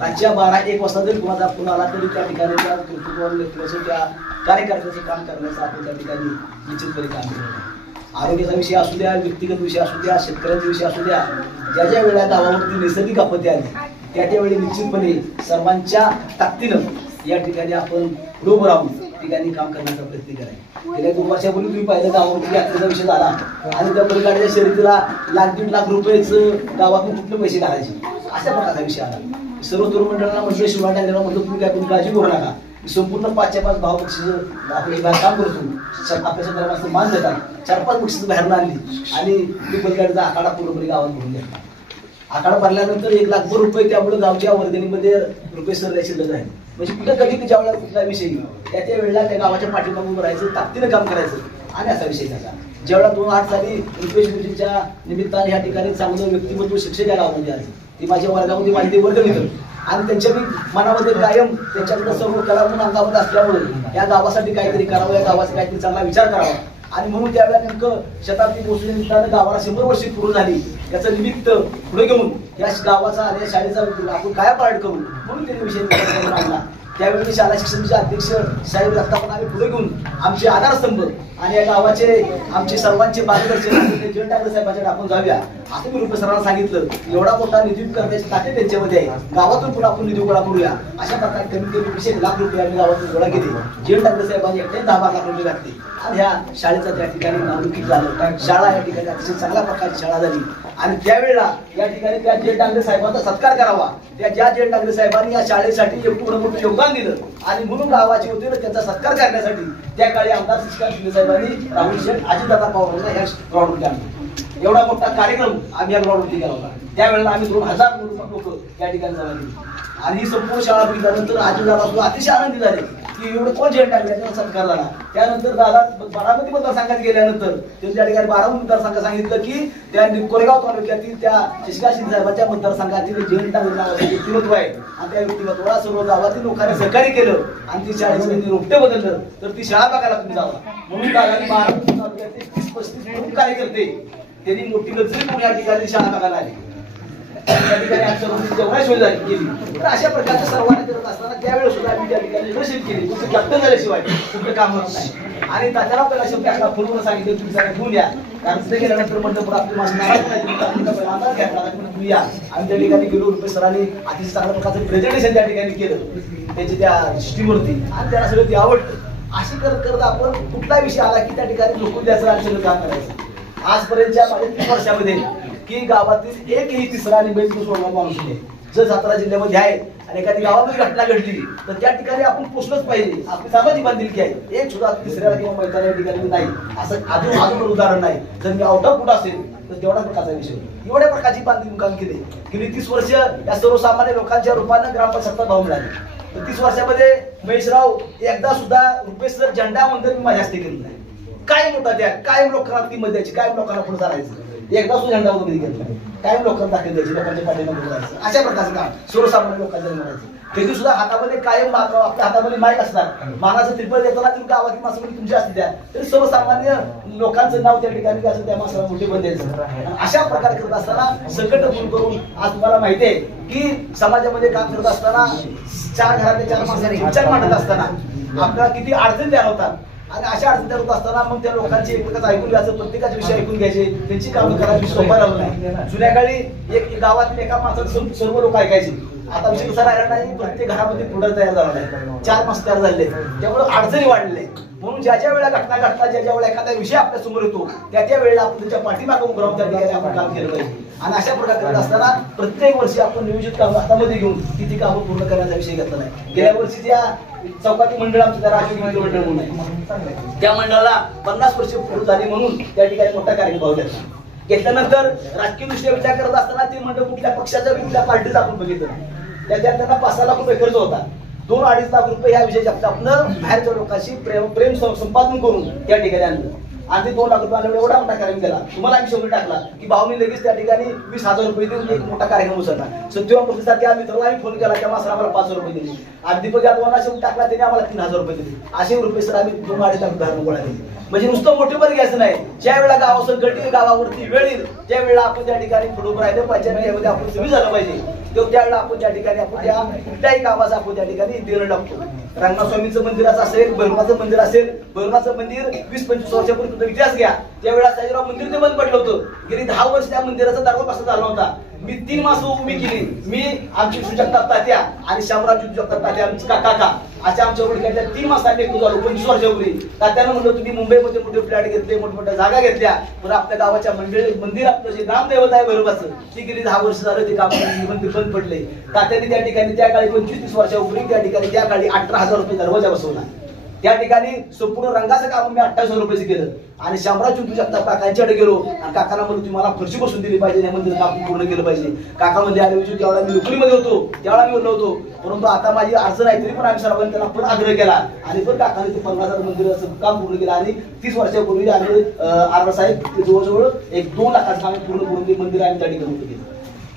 रातच्या 12-1 वाजता जरी कुणाचा फोन आला तरी त्या ठिकाणी त्या कर्तृत्वान व्यक्तीचं त्या कार्यकर्त्याचं काम करण्याचं आपण त्या ठिकाणी निश्चितपणे काम करतो. आरोग्याचा विषय असू द्या, व्यक्तिगत विषय असू द्या, शेतकऱ्यांचा विषय असू द्या, ज्या ज्या वेळेला गावावरती नैसर्गिक आपत्ती आली त्यावेळी निश्चितपणे सर्वांच्या ताकदीनं या ठिकाणी आपण पुढे उभं राहून ठिकाणी काम करण्याचा प्रयत्न करायचा. गेल्या 2 वर्षापूर्वी तुम्ही पाहिलं गावावरती यात्रेचा विषय झाला आणि त्या बैलगाड्याच्या शर्यतीला 1.5 लाख रुपयेचं गावातून कुठले पैसे घालायचे अशा प्रकारचा विषय आला. सर्व तरुण मंडळांना म्हटलं, शिवाय टाकलेला म्हटलं तुम्ही काय काळजी करू नका, संपूर्ण 5-5 भाव बक्षीस आपण बाहेर काम करतो, आपल्या संदर्भात मान देतात. 4-5 बक्षीस बाहेर आणली आणि ती बैलगाडीचा आखाडा पूर्णपणे गावात भरून घेतला. आखाडा भरल्यानंतर 1 लाख रुपये त्यामुळे गावच्या वर्गणीमध्ये रुपये सर शिल्लक राहिले. म्हणजे कुठं कधी ज्या वेळेला कुठला विषय त्या वेळेला त्या गावाच्या पाठीमागून राहायचं, ताकदीनं काम करायचं आणि असा विषय झाला. ज्यावेळेला 2008 साली रुपेश गुरुजींच्या निमित्ताने या ठिकाणी चांगलं व्यक्तिमत्व शिक्षक या गावामध्ये आले. ती माझ्या वर्गामध्ये माझे ते वर्ग मित्र आणि त्यांच्या मनामध्ये कायम त्यांच्याकडे सर्व कला म्हणून अंगामध्ये असल्यामुळे या गावासाठी काहीतरी करावं, या गावाचा काहीतरी चांगला विचार करावा आणि म्हणून त्यावेळेला नेमकं शताब्दी पोहोचल्या निमित्तानं गावाला 100 वर्षे पूर्ण झाली याचं निमित्त पुढे घेऊन या गावाचा आणि या शाळेचा आपण काय पाठ करू म्हणून त्यांनी विषय मांडला. त्यावेळी शाळा शिक्षणाचे अध्यक्ष साहेब रक्तापण आम्ही पुढे घेऊन आमचे आधारस्तंभ आणि या गावाचे आमचे सर्वांचे मार्गदर्शन जयंत ठाकरे साहेबांच्या आपण जाऊया असं मी रुपये सरांना सांगितलं. एवढा मोठा निधी करण्याची ताकद त्यांच्यामध्ये आहे, गावातून पुढे आपण निधी गोळा करूया अशा प्रकारे कमीत कमी 20 लाख रुपये आम्ही गावातून गोळा केले. जयंत ठाकरे साहेबांनी एकटे 10-12 लाख रुपये घातले आणि ह्या शाळेचा त्या ठिकाणी नामांकित झालं. शाळा या ठिकाणी अतिशय चांगल्या प्रकारची शाळा झाली आणि त्यावेळेला या ठिकाणी त्या जयंत ठाकरे साहेबांचा सत्कार करावा. त्या ज्या जयंत ठाकरे साहेबांनी या शाळेसाठी एवढं मोठं योगदान दिलं आणि म्हणून गावाचे वतीनं त्यांचा सत्कार करण्यासाठी त्या काळी आमदार शिक्षण शिंदे साहेबांनी राहुल शेठ अजितदादा पवारांना ह्या ग्राउंडमध्ये आणलं. एवढा मोठा कार्यक्रम आम्ही या ग्राउंडवरती केला होता. त्यावेळेला आम्ही 2000 लोक त्या ठिकाणी जमा केली आणि ही संपूर्ण शाळा बघितल्यानंतर आजीदादा अतिशय आनंदी झाले की एवढं कोण झेंडा टाकला सत्कार झाला. त्यानंतर दादा बारामती मतदारसंघात गेल्यानंतर त्यांनी त्या ठिकाणी बारामती मतदारसंघात सांगितलं की त्या कोरेगाव तालुक्यातील त्या शशिकांत शिंदे साहेबांच्या मतदारसंघातील झेंडा नावाचं व्यक्तिमत्व आहे आणि त्या व्यक्तिमत्वाला सर्व गावातील लोकांनी सहकार्य केलं आणि ती शाळेचं त्यांनी रोपटे बदललं. तर ती शाळा बघायला तुम्ही जावा म्हणून दादानी बारामती तालुक्यातील 30-35 प्रमुख कार्यकर्ते त्यांनी मोठी लक्झरी करून या ठिकाणी शाळा बघायला आली. त्या ठिकाणी आमच्या जेवढा सोय झाली गेली. तर अशा प्रकारच्या सर्वांना करत असताना त्यावेळेस सुद्धा आम्ही त्या ठिकाणी लिडरशिप केली. तुमचं कॅप्टन झाल्याशिवाय कुठलं काम होत नाही. आणि त्याच्याला पहिला शेवटी आपला फोनवर सांगितलं तुम्ही सगळ्या घेऊन या, कारण तिथे गेल्यानंतर म्हणलं पण आपली माझी नाराज नाही अंदाज घ्यायला तुम्ही या. आम्ही त्या ठिकाणी गेलो. रुपेश सरांनी अतिशय चांगल्या प्रकारचं प्रेझेंटेशन त्या ठिकाणी केलं त्याची त्या सिस्टीमवरती आणि त्यांना सगळं ते आवडतं. अशी करत करत आपण कुठला विषय आला की त्या ठिकाणी लोक द्यायचं आणि सगळं काम करायचं. आजपर्यंतच्या माझ्या 3 वर्षामध्ये की गावातील एकही तिसरा आणि बैल सोडला माणूस नाही. जर सातारा जिल्ह्यामध्ये आहे आणि एखादी गावामध्ये घटना घडली तर त्या ठिकाणी आपण पोचलंच पाहिजे. आपली सामाजिक बांधिलकी आहे. एक सुद्धा तिसऱ्याला किंवा मैत्रिणी या ठिकाणी नाही असं अजून उदाहरण नाही. जर मी आउट ऑफ फूट असेल तर तेवढा प्रकारचा विषय. एवढ्या प्रकारची बांधील काम केली. गेली 30 वर्ष या सर्वसामान्य लोकांच्या रूपानं ग्रामपंचायतला भाव मिळाले. 30 वर्षामध्ये महेशराव एकदा सुद्धा रुपेश सर झेंडा वंदन मी माझ्या हस्ते केलं नाही. काय मोठा द्या, कायम लोकांना किंमत द्यायची, कायम लोकांना पुढे चालायचं. एकदा सुद्धा झेंडा वगैरे घेतला कायम लोकांना दाखल द्यायची, लोकांच्या पाठीमागे जायचं. अशा प्रकारचं काम सर्वसामान्य लोकांच्या म्हणायचं. कधी सुद्धा हातामध्ये कायम आपल्या हातामध्ये माईक असणार. मानाचं त्रिपल देताना तुम्ही गावातील माणसं तुमची असते द्या तरी सर्वसामान्य लोकांचं नाव त्या ठिकाणी असं त्या माणसाला मोठी बंद द्यायचं. अशा प्रकारे करत असताना संकट दूर करून आज तुम्हाला माहिती आहे की समाजामध्ये काम करत असताना 4 घरातल्या 4 माणसांनी विचार मांडत असताना आपल्याला किती अडचणी तयार होतात. आणि अशा अडचणी होत असताना मग त्या लोकांचे एकमेकांचं ऐकून घ्यायचं, प्रत्येकाचे विषय ऐकून घ्यायचे, त्यांची कामं करायची सोपं राहिलं नाही. जुन्या काळी एक गावातील एका माणसाचं सर्व लोक ऐकायचे. आता विषय कसा राहिला नाही. प्रत्येक घरामध्ये पुढे तयार झाला नाही. 4 माणसं तयार झाले. त्यामुळे अडचणी वाढले. म्हणून ज्या ज्या वेळेला घटना घडतात, ज्या ज्या वेळेला एखादा विषय आपल्या समोर येतो त्या त्या वेळेला आपण त्याच्या पाठीमागे उभं राहून त्या ठिकाणी आपण काम केलं पाहिजे. आणि अशा प्रकारे करत असताना प्रत्येक वर्षी आपण नियोजित काम हातामध्ये घेऊन किती कामं पूर्ण करण्याचा विषय घेतला नाही. गेल्या वर्षी त्या चौकाती मंडळ आमचं त्या राष्ट्रीय मंडळ म्हणून आहे त्या मंडळाला 50 वर्ष पूर्ण झाली म्हणून त्या ठिकाणी मोठा कार्यक्रम भाव घेतला. घेतल्यानंतर राजकीय दृष्ट्या विचार करत असताना ते मंडळ कुठल्या पक्षाचा कुठल्या पार्टीचा आपण बघितलं. त्याच्यात त्यांना 5-6 लाख रुपये खर्च होता. 2-2.5 लाख रुपये ह्या विषयाच्या आपण बाहेरच्या लोकांशी प्रेम संपादन करून त्या ठिकाणी आणलं. आणि ते 2 लाख रुपये आल्यामुळे एवढा मोठा कार्यक्रम केला. तुम्हाला आम्ही शेवटी टाकला की भाऊनी लगेच त्या ठिकाणी 20,000 रुपये देऊन एक मोठा कार्यक्रम उचलला. सत्यवान प्रतिसाद त्या मित्राला आम्ही फोन केला, त्या माणसाला आम्हाला 500 रुपये दिले. आणि दीपक यादवांना शेवटी टाकला, त्याने आम्हाला 3,000 रुपये दिले. असे रुपये सर आम्ही 2-2.5 लाख रुपये गोळा केले. म्हणजे नुसतं मोठेपण घ्यायचं नाही. ज्या वेळेला गावासंकटी गावावरती वेळ येईल त्यावेळेला आपण त्या ठिकाणी पुढे राहिलं पाहिजे. त्यामध्ये आपण तुम्ही झालं पाहिजे. त्यावेळेला आपण त्या ठिकाणी आपण त्या कुठल्याही कामाचं आपण त्या ठिकाणी देणं टाकतो. रंगनाथस्वामींचं मंदिराचं असेल, भैरवनाचं मंदिर असेल. भैरवनाचं मंदिर 20-25 वर्षापूर्वी तुमचा इतिहास घ्या. त्यावेळेला साईराव मंदिर ते बंद पडलं होतं. गेली 10 वर्ष त्या मंदिराचा दरवाजा बसत झाला होता. मी 3 मासं उभी केली. मी आमची सुजगताप तात्या आणि शामराव सुजगताप तात्या आमचे काका अशा आमच्या ओळखीतल्या 3 मासांनी एकूण झालो 25 वर्षापूर्वी. तात्यानं म्हणलं तुम्ही मुंबईमध्ये मोठे फ्लॅट घेतले, मोठमोठ्या जागा घेतल्या, पण आपल्या गावाच्या मंदिर आपलं जे ग्रामदैवत आहे भैरवाचं ती गेली 10 वर्ष झालं ते काम मंदिर बंद पडले. तात्यांनी त्या ठिकाणी त्या काळी 25-30 वर्षापूर्वी त्या ठिकाणी त्या काळी 18,000 रुपये दरवाजा बसवला. त्या ठिकाणी संपूर्ण रंगाचं काम मी 28,000 रुपये केलं. आणि शामराव चुंटू जगताप काकांच्याकडे गेलो आणि काकांना म्हणून तुम्ही मला फरशी बसून दिली पाहिजे, या मंदिर काम पूर्ण केलं पाहिजे. काका मध्ये आले होते त्यावेळेला मी नोकरीमध्ये होतो, त्यावेळेला मी बोललो होतो. परंतु आता माझी अडचण आहे तरी पण आम्ही सर्वांनी त्यांना पण आग्रह केला आणि पण काकाने ते 50,000 मंदिराचं काम पूर्ण केलं. आणि 30 वर्षापूर्वी आम्ही आरवर साहेब जवळजवळ 1-2 लाखाचं आम्ही पूर्ण करून मंदिर आम्ही त्या ठिकाणी केलं.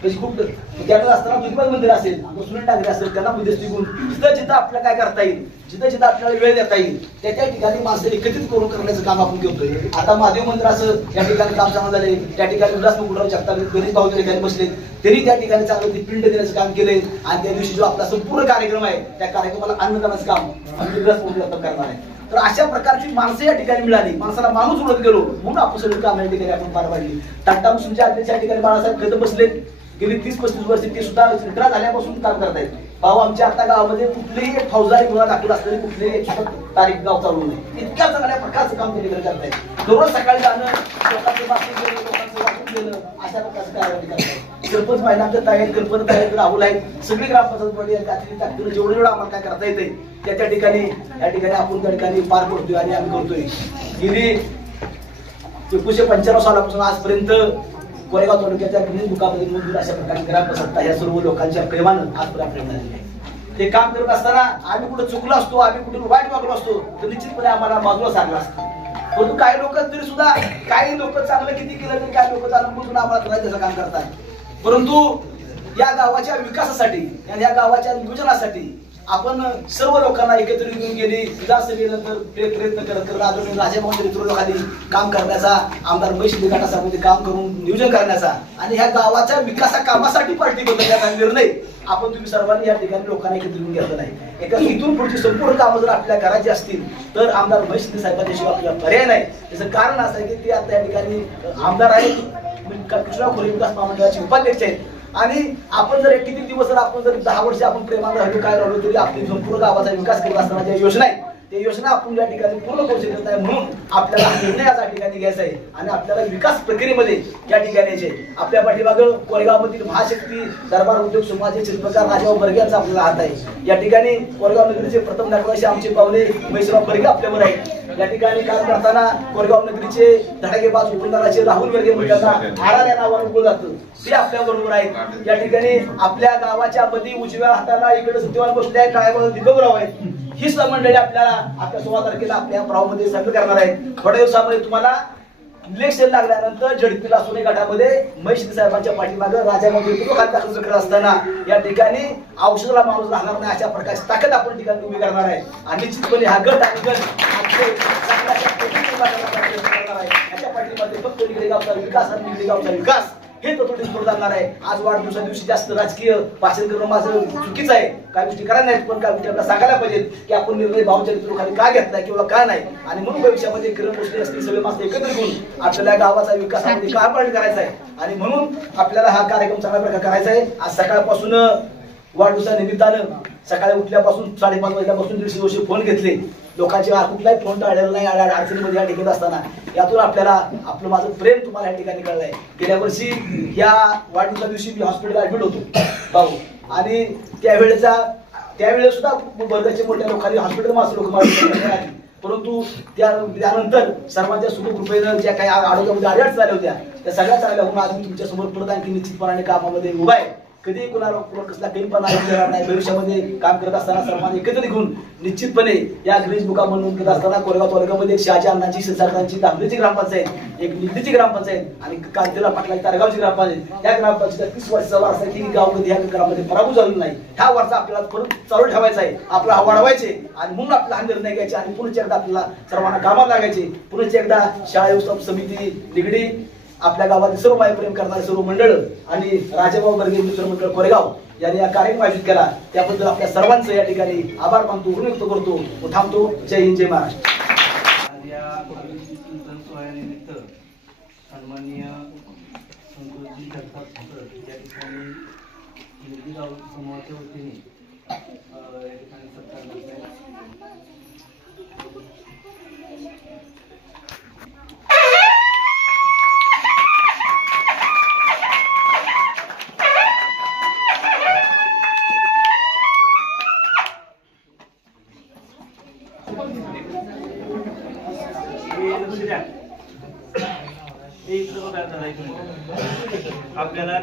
म्हणजे खूप त्यात असताना तुझी मंदिर असेल, सुनील टाकले असेल, त्यांना मध्यस्थी करून जिथं जिथं आपल्याला काय करता येईल, जिथं जिथं आपल्याला वेळ देता येईल त्या ठिकाणी माणसं एकत्रित करून करण्याचं काम आपण करतोय. आता महादेव मंदिर असं या ठिकाणी काम चांगलं झालंय. त्या ठिकाणी उल्हास मुकुटराव जगताप गणेश भाऊ त्या ठिकाणी बसले, त्यांनी त्या ठिकाणी चांगलं पिंड देण्याचं काम केलंय. आणि त्या दिवशी जो आपला संपूर्ण कार्यक्रम आहे त्या कार्यक्रमाला अन्नदानाचं काम आम्ही उल्हास मुकुटराव करणार आहे. तर अशा प्रकारची माणसं या ठिकाणी मिळाली, माणसाला माणूस उडत गेलो म्हणून आपण सगळी काम या ठिकाणी आपण पार पाडली. टाटा मुस्लिमच्या अध्यक्ष या ठिकाणी बाळासाहेब कदम बसले. गेली 30-35 वर्ष ते सुद्धा रिटायर झाल्यापासून काम करतायत. भाऊ आमच्या आता गावामध्ये कुठलेही एक फौजदारी गुन्हा दाखल असलेली कुठलेही एक तारीख गाव चालू नाही. इतक्या चांगल्या प्रकारचं काम ते करतायत. दररोज सकाळी जाणं, लोकांचं बातमी घेणं, लोकांचं वाटून देणं, अशा प्रकारचं कारवाई करतात. सरपंच महिलांच्या ताब्यात, कल्पना ताब्यात राहुल आहेत, सगळी ग्रामपंचायत जेवढं आम्हाला काय करता येते त्या ठिकाणी या ठिकाणी आपण त्या ठिकाणी पार पडतोय आणि आम्ही करतोय. गेली 1995 सालापासून आजपर्यंत कोरेगाव तालुक्याच्या गिनीज बुकामध्ये नोंदवून अशा प्रकारची ग्रामसत्ता ह्या सर्व लोकांच्या प्रेमानं आजपर्यंत झालेली आहे. ते काम करत असताना आम्ही कुठे चुकलो असतो, आम्ही कुठे वाईट वागलो असतो तर निश्चितपणे आम्हाला बाजूला सांगलं असतं. परंतु काही लोक तरी सुद्धा, काही लोक चांगलं किती केलं तरी काही लोक चांगलं बोलून आम्हाला त्याचं काम करतात. परंतु या गावाच्या विकासासाठी आणि या गावाच्या नियोजनासाठी आपण सर्व लोकांना एकत्र घेऊन गेली विधानसभेनंतर प्रयत्न करत आदरणीय राजेभाऊ नेतृत्वाखाली काम करण्याचा, आमदार महेश गटासामध्ये काम करून नियोजन करण्याचा आणि ह्या गावाच्या विकासा कामासाठी पार्टी बदलण्याचा निर्णय आपण तुम्ही सर्वांनी या ठिकाणी लोकांना एकत्र घेऊन घेतलेला आहे. एका इथून पुढची संपूर्ण कामं जर आपल्या करायची असतील तर आमदार महेश साहेबांच्याशिवाय आपल्याला पर्याय नाही. त्याचं कारण असं आहे की ते आता या ठिकाणी आमदार आहेत, कृष्णराव खोरे विकास महामंडळाचे उपाध्यक्ष आहेत आणि आपण जर किती दिवस जर आपण जर 10 वर्ष आपण प्रेमानं राहिलो काय राहिलो तरी आपली संपूर्ण गावाचा विकास करत असताना ज्या योजना आहे त्या योजना आपण या ठिकाणी पूर्ण करू शकत नाही. म्हणून आपल्याला निर्णय या ठिकाणी घ्यायचा आहे आणि आपल्याला विकास प्रक्रियेमध्ये या ठिकाणी यायचे. आपल्या पाठीमागं कोरेगावमधील महाशक्ती दरबार उद्योग समाजाचे शिल्पकार राजाभाऊ बर्गे यांचा आपल्याला हात आहे. या ठिकाणी कोरेगाव नगरीचे प्रथम नागरिक आमचे पाहुणे महेशराव बर्गे आपल्यावर आहेत. या ठिकाणी काम करताना कोरेगाव नगरीचे धडाकेबाज हुकुमदाराचे राहुल बर्गे म्हणतात आरार या नावाने ओळखलं जातं ते आपल्या बरोबर आहेत. या ठिकाणी आपल्या गावाच्या मध्ये उजव्या हाताला इकडे सत्यवान बसले आहेत, डाव्या बाजूला दिगंबराव आहेत. ही मंडळी आपल्याला आपल्या 16 तारखेला आपल्या प्रभावमध्ये सामील करणार आहेत. थोड्या दिवसामध्ये तुम्हाला इलेक्शन लागल्यानंतर झडपीला सोने गटामध्ये महेश साहेबांच्या पाठीमागे राजाभाऊ दाखल करत असताना या ठिकाणी औषधाला माणूस राहणार नाही अशा प्रकारची ताकद आपण ठिकाणी उभी करणार आहे आणि निश्चितपणे हा गट आणि गट याच्या पाठीमध्ये फक्त निगडी गावचा विकास आणि निगडी गावचा विकास हे तत्वटीत पुढे जाणार आहे. आज वाढदिवसा दिवशी जास्त राजकीय भाषण करणं माझं चुकीचं आहे. काही गोष्टी करायला नाहीत पण काही गोष्टी आपल्याला सांगायला पाहिजेत की आपण निर्णय भाऊच्या नेतृत्वाखाली का घेतलाय किंवा का नाही आणि म्हणून भविष्यामध्ये किरण गोष्टी असतील सगळे माणसं एकत्र घेऊन आपल्याला गावाचा विकासामध्ये का करायचा आहे आणि म्हणून आपल्याला हा कार्यक्रम चांगल्या प्रकारे करायचा आहे. आज सकाळपासून वाढदिवसा निमित्तानं सकाळी उठल्यापासून 5:30 वाजल्यापासून 150 वर्ष फोन घेतले. लोकांचे कुठलाही फोन टाळलेला नाही. अडचणीमध्ये या ठिकाणी असताना यातून आपल्याला आपलं माझं प्रेम तुम्हाला या ठिकाणी कळलंय. गेल्या वर्षी या वाढदिवसा दिवशी मी हॉस्पिटलला ऍडमिट होतो भाऊ आणि त्यावेळेस सुद्धा वर्गाचे मोठ्या लोकांनी हॉस्पिटल माणसं लोक मारले परंतु त्यानंतर सर्वांच्या सुखकृपेनं ज्या काही आरोग्यामध्ये अडचणी झाल्या होत्या त्या सगळ्या चांगल्या होऊन आज मी तुमच्या समोर परत आणखी निश्चितपणाने कामामध्ये उभा आहे. कधी कुणाला कसला काही पण देणार नाही. भविष्यामध्ये काम करत असताना सर्वांनी एकत्र घेऊन निश्चितपणे या ग्रीज बुका म्हणून करत असताना कोरेगाव तालुक्यामध्ये शहाजी अण्णांची शिरसागरांची दामलीची ग्रामपंचायत, एक निगडीची ग्रामपंचायत आणि कांतीला पाटलाची तारगावची ग्रामपंचायत या ग्रामपंचायत 30 वर्षाचा वारसा की गावामध्ये ह्या ग्रामामध्ये पराभूत झालेला नाही. ह्या वारसा आपल्याला परत चालू ठेवायचा आहे, आपला वाढवायचे आणि म्हणून आपला हा निर्णय घ्यायचे आणि पुन्हा एकदा आपल्याला सर्वांना कामात लागायचे. पुन्हा एकदा शाळा व्यवस्थापन समिती निगडी आपल्या गावातील सर्व प्रेम करणारे सर्व मंडळ आणि राजाभाऊ बर्गे मित्रमंडळ कोरेगाव यांनी या कार्यक्रम आयोजित केला त्याबद्दल आपल्या सर्वांचं या ठिकाणी आभार मानतो, व्यक्त करतो व थांबतो. जय हिंद, जय महाराष्ट्र. या सोहळ्यानिमित्त सन्माननीय संतोषजी जगताप सर या ठिकाणी निगडी गाव समूहाच्या वतीने या ठिकाणी सत्कार करतायत. आपल्याला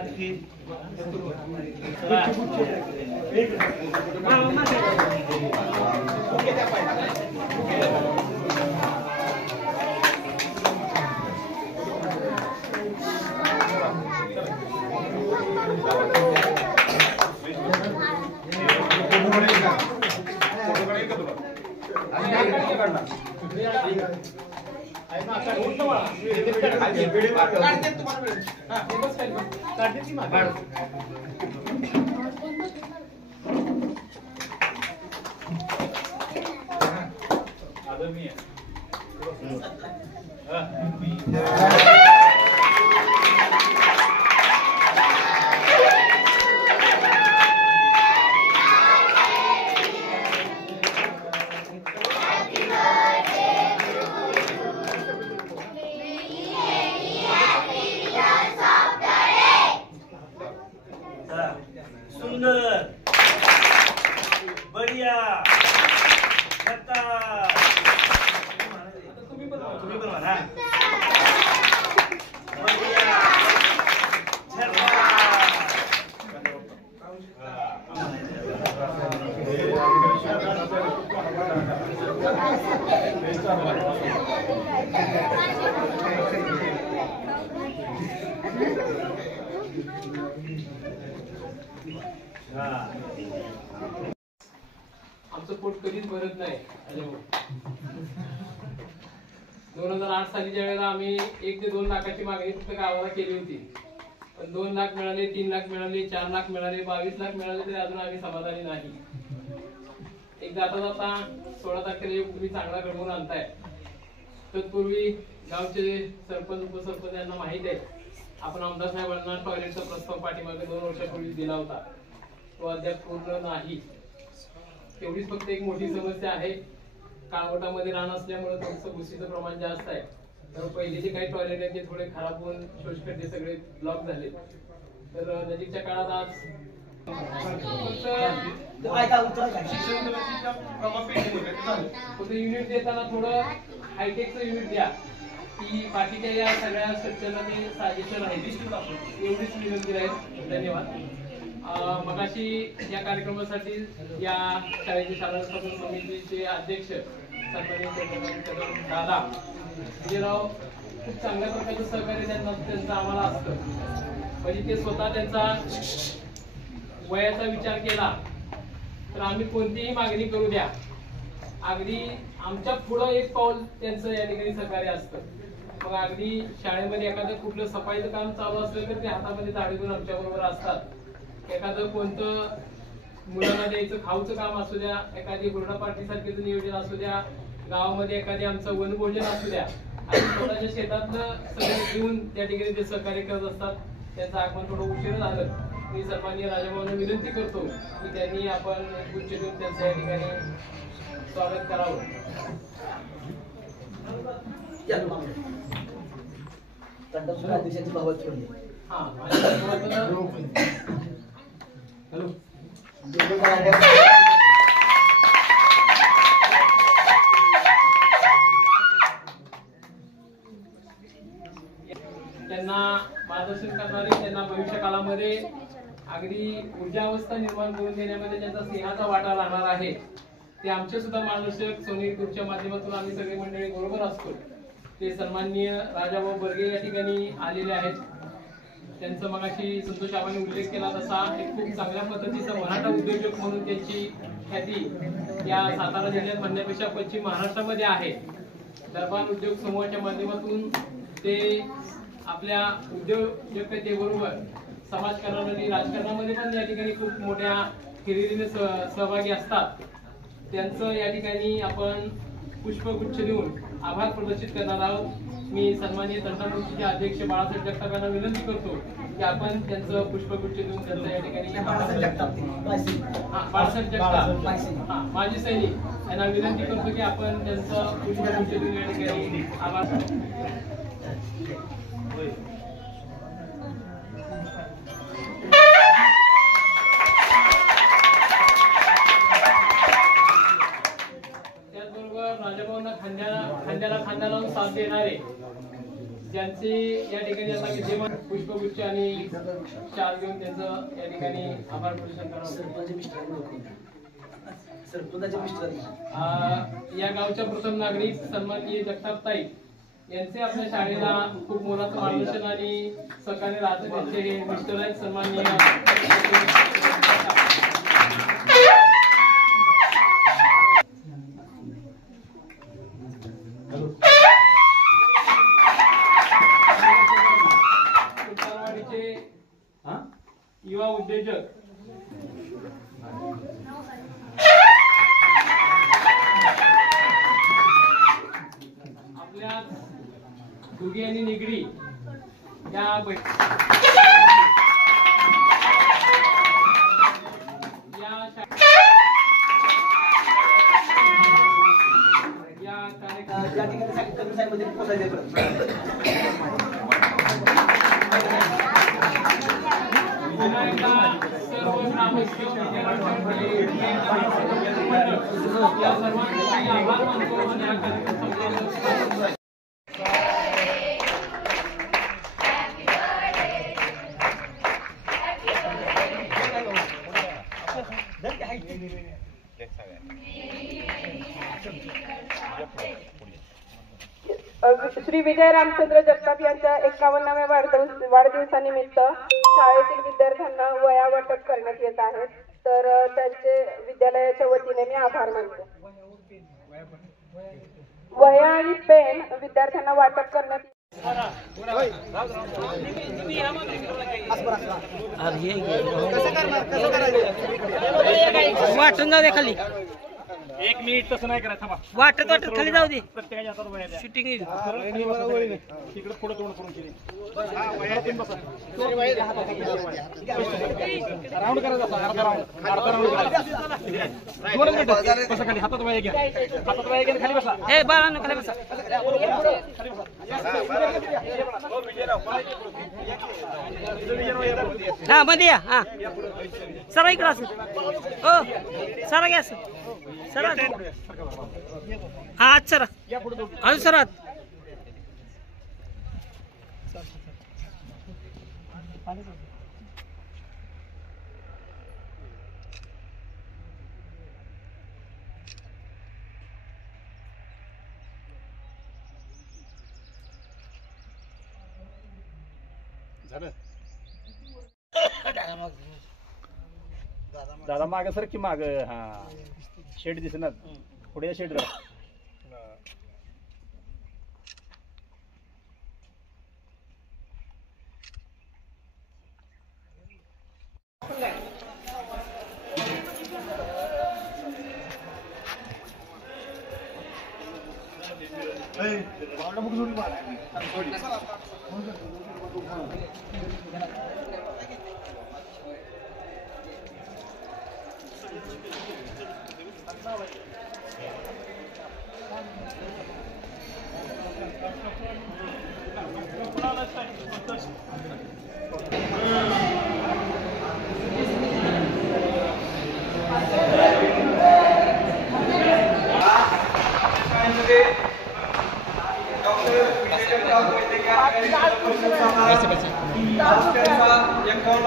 सुंदर बढिया तुम्ही पण म्हणा. आमचं पोट कधीच भरत नाही. 2008 सालीच्या वेळेला आम्ही 1 ते 2 लाखाची मागणी फक्त गावाला केली होती, पण 2 लाख मिळाले, 3 लाख मिळाले, 4 लाख मिळाले, 22 लाख मिळाले, तरी अजून आम्ही समाधानी नाही. एक जाता जाता 16 तारखेला तुम्ही चांगला घडवून आणताय. तत्पूर्वी गावचे सरपंच उपसरपंच यांना माहित आहे आपण आमदार साहेबांना टॉयलेटचा प्रस्ताव पाठीमागे 2 वर्षापूर्वी दिला होता, तो अद्याप पूर्ण नाही. तेवढीच फक्त एक मोठी समस्या आहे, काळवटामध्ये रान असल्यामुळे थोडंसं घुशीचं प्रमाण जास्त आहे. तर पहिले जे काही टॉयलेट आहेत ते थोडे खराब होऊन शोषखड्डे सगळे ब्लॉक झाले. तर नजीकच्या काळात आज युनिट देताना थोडं हायटेकचं युनिट द्या, की बाकीच्या या सगळ्या स्ट्रक्चरला ते साजेशन राहील एवढीच विनंती राहील. धन्यवाद. मगाशी या कार्यक्रमासाठी या शाळेचे शाळा स्थापन समितीचे अध्यक्ष सन्माननीय दादा विजयराव खूप चांगल्या प्रकारचं सहकार्य त्यांचं आम्हाला असतं. म्हणजे ते स्वतः त्यांचा वयाचा विचार केला तर आम्ही कोणतीही मागणी करू द्या, अगदी आमच्या पुढं एक पाऊल त्यांचं या ठिकाणी सहकार्य असतं. मग अगदी शाळेमध्ये एखादं कुठलं सफाईचं काम चालू असलं तर ते हातामध्ये दाढी घेऊन आमच्या बरोबर असतात. एखादं कोणतं मुलांना द्यायचं खाऊचं काम असू द्या, एखादी हुरडा पार्टी सारखीचं नियोजन असू द्या, गावामध्ये एखादी आमचं वनभोजन असू द्या, आणि स्वतःच्या शेतातलं सगळं घेऊन त्या ठिकाणी ते सहकार्य करत असतात. त्यांचं आगमन थोडं उशीर झालं. मी सन्माननीय राजाभाऊंना विनंती करतो की त्यांनी आपण गुच्छ देऊन त्यांचं या ठिकाणी स्वागत करावं. अध्यक्षांची बाबत त्यांना मार्गदर्शन करणारे, त्यांना भविष्य काळामध्ये अगदी ऊर्जा अवस्था निर्माण करून देण्यामध्ये ज्यांचा सिंहाचा वाटा राहणार आहे, ते आमचे सुद्धा मार्गदर्शक सोनेरी ग्रुपच्या माध्यमातून आम्ही सगळे मंडळी बरोबर असतो. ते सन्माननीय राजाभाऊ बर्गे या ठिकाणी आलेले आहेत. त्यांचा मगाशी संतोष आबांनी उल्लेख केला तसा एक खूप चांगल्या पद्धतीचा मराठा उद्योजक म्हणून त्यांची ख्याती या सातारा जिल्ह्यात म्हणण्यापेक्षा पश्चिम महाराष्ट्रामध्ये आहे. दरबार उद्योग समूहाच्या माध्यमातून ते आपल्या उद्योजकतेबरोबर समाजकारणामध्ये राजकारणामध्ये पण या ठिकाणी खूप मोठ्या हिरिरीने सहभागी असतात. त्यांचं या ठिकाणी आपण पुष्पगुच्छ देऊन आभार प्रदर्शित करणार आहोत. मी सन्माननीय तंटामुक्तीचे अध्यक्ष बाळासाहेब जगताप यांना विनंती करतो की आपण त्यांचं पुष्पगुच्छ देऊन त्यांचं या ठिकाणी बाळासाहेब जगताप माजी सैनिक यांना विनंती करतो की आपण त्यांचं पुष्पगुच्छ देऊन या ठिकाणी आभार. त्याचबरोबर राजाभाऊंना खांद्याला खांदा लावून साथ देणारे ज्यांचे या ठिकाणी आता विद्यमान पुष्पगुच्छ आणि शाल घेऊन त्यांचं या ठिकाणी आभार प्रदर्शन करावं. या गावच्या प्रथम नागरिक सन्माननीय जगतापताई यांचे आपल्या शाळेला खूप मोलाचं मार्गदर्शन आणि सहकार्य राहतं. त्यांचे हे मिस्टर आहेत सन्माननीय युवा उद्योजक आपल्या दुगे आणि निगडी या सर्व ग्रामस्थ या सर्वांचे आभार मानतो आणि हा कार्यक्रम संपला. श्री विजय रामचंद्र जगताप यांच्या 51व्या वाढदिवसानिमित्त शाळेतील विद्यार्थ्यांना वह्या वाटप करण्यात येत आहेत. तर त्यांचे विद्यालयाच्या वतीने मी आभार मानते. वह्या आणि पेन विद्यार्थ्यांना वाटप करण्यात वाटून जाऊ दे खाली. 1 मिनिट तसं नाही करायचं. वाटत वाटत खाली जाऊ दे. प्रत्येकाच्या हातात वह्या द्या. शूटिंग तिकडे पुढे तोंड करून केली. राऊंड करायचा असा, अर्धा राऊंड करायचा. 2 मिनिटं बसा खाली. हातात वह्या घ्या. हातात वह्या घ्या, खाली बसा. ए बाळांनो खाली बसा. हा मध्ये या. हा सरा इकडं असं. हो सरा घ्या असं. सरा हा आज सरा अजून सरा. दादा माग सर की माग. हा शेड दिसणार पुढे. शेड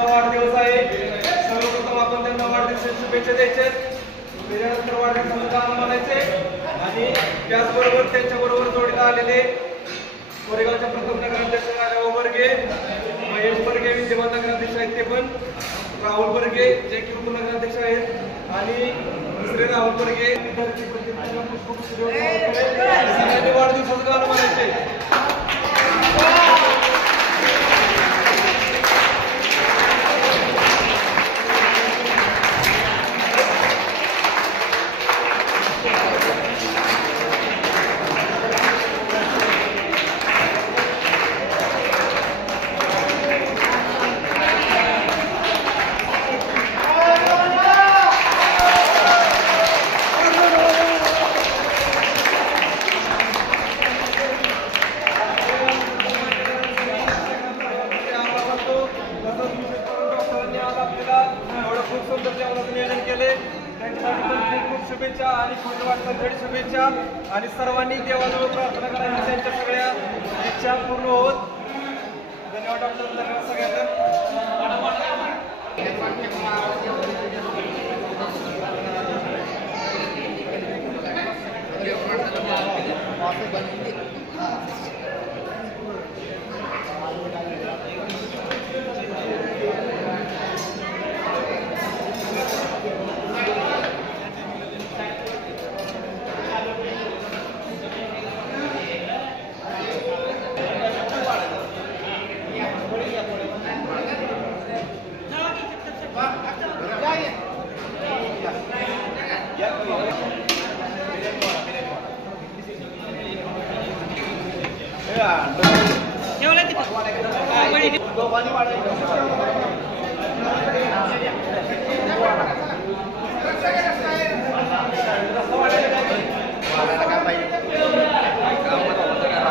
वाढदिवस आहे. सर्वप्रथम आपण त्यांना वाढदिवसाच्या शुभेच्छा द्यायच्या. त्याच्यानंतर वाढदिवसाचं गाणं म्हणायचे आणि त्याचबरोबर त्यांच्याबरोबर जोडीला आलेले कोरेगावच्या प्रथम नगराध्यक्ष राजाभाऊ बर्गे, महेश बर्गे विद्यमान नगराध्यक्ष आहेत ते पण, राहुल बर्गे जे की उपनगराध्यक्ष आहेत आणि दुसरे राहुल बर्गे. सगळ्यांनी वाढदिवसाचं गाणं म्हणायचे. शुभेच्छा आणि पुढील वाटचालीसाठी शुभेच्छा आणि सर्वांनी देवाजवळ प्रार्थना करायची त्यांच्या सगळ्या इच्छा पूर्ण होत. धन्यवाद डॉक्टर सगळ्यांना.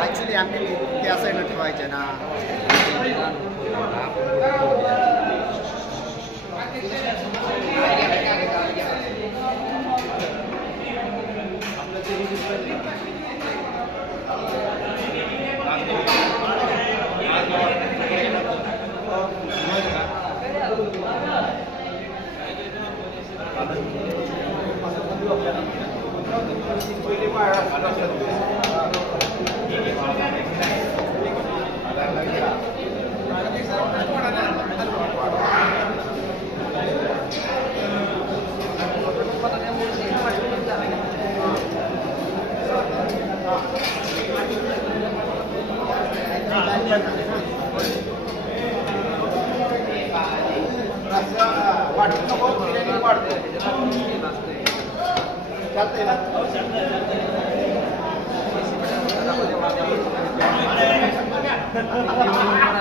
ऍक्च्युली आम्ही त्या साईडला ठेवायचे ना. पहिले आहे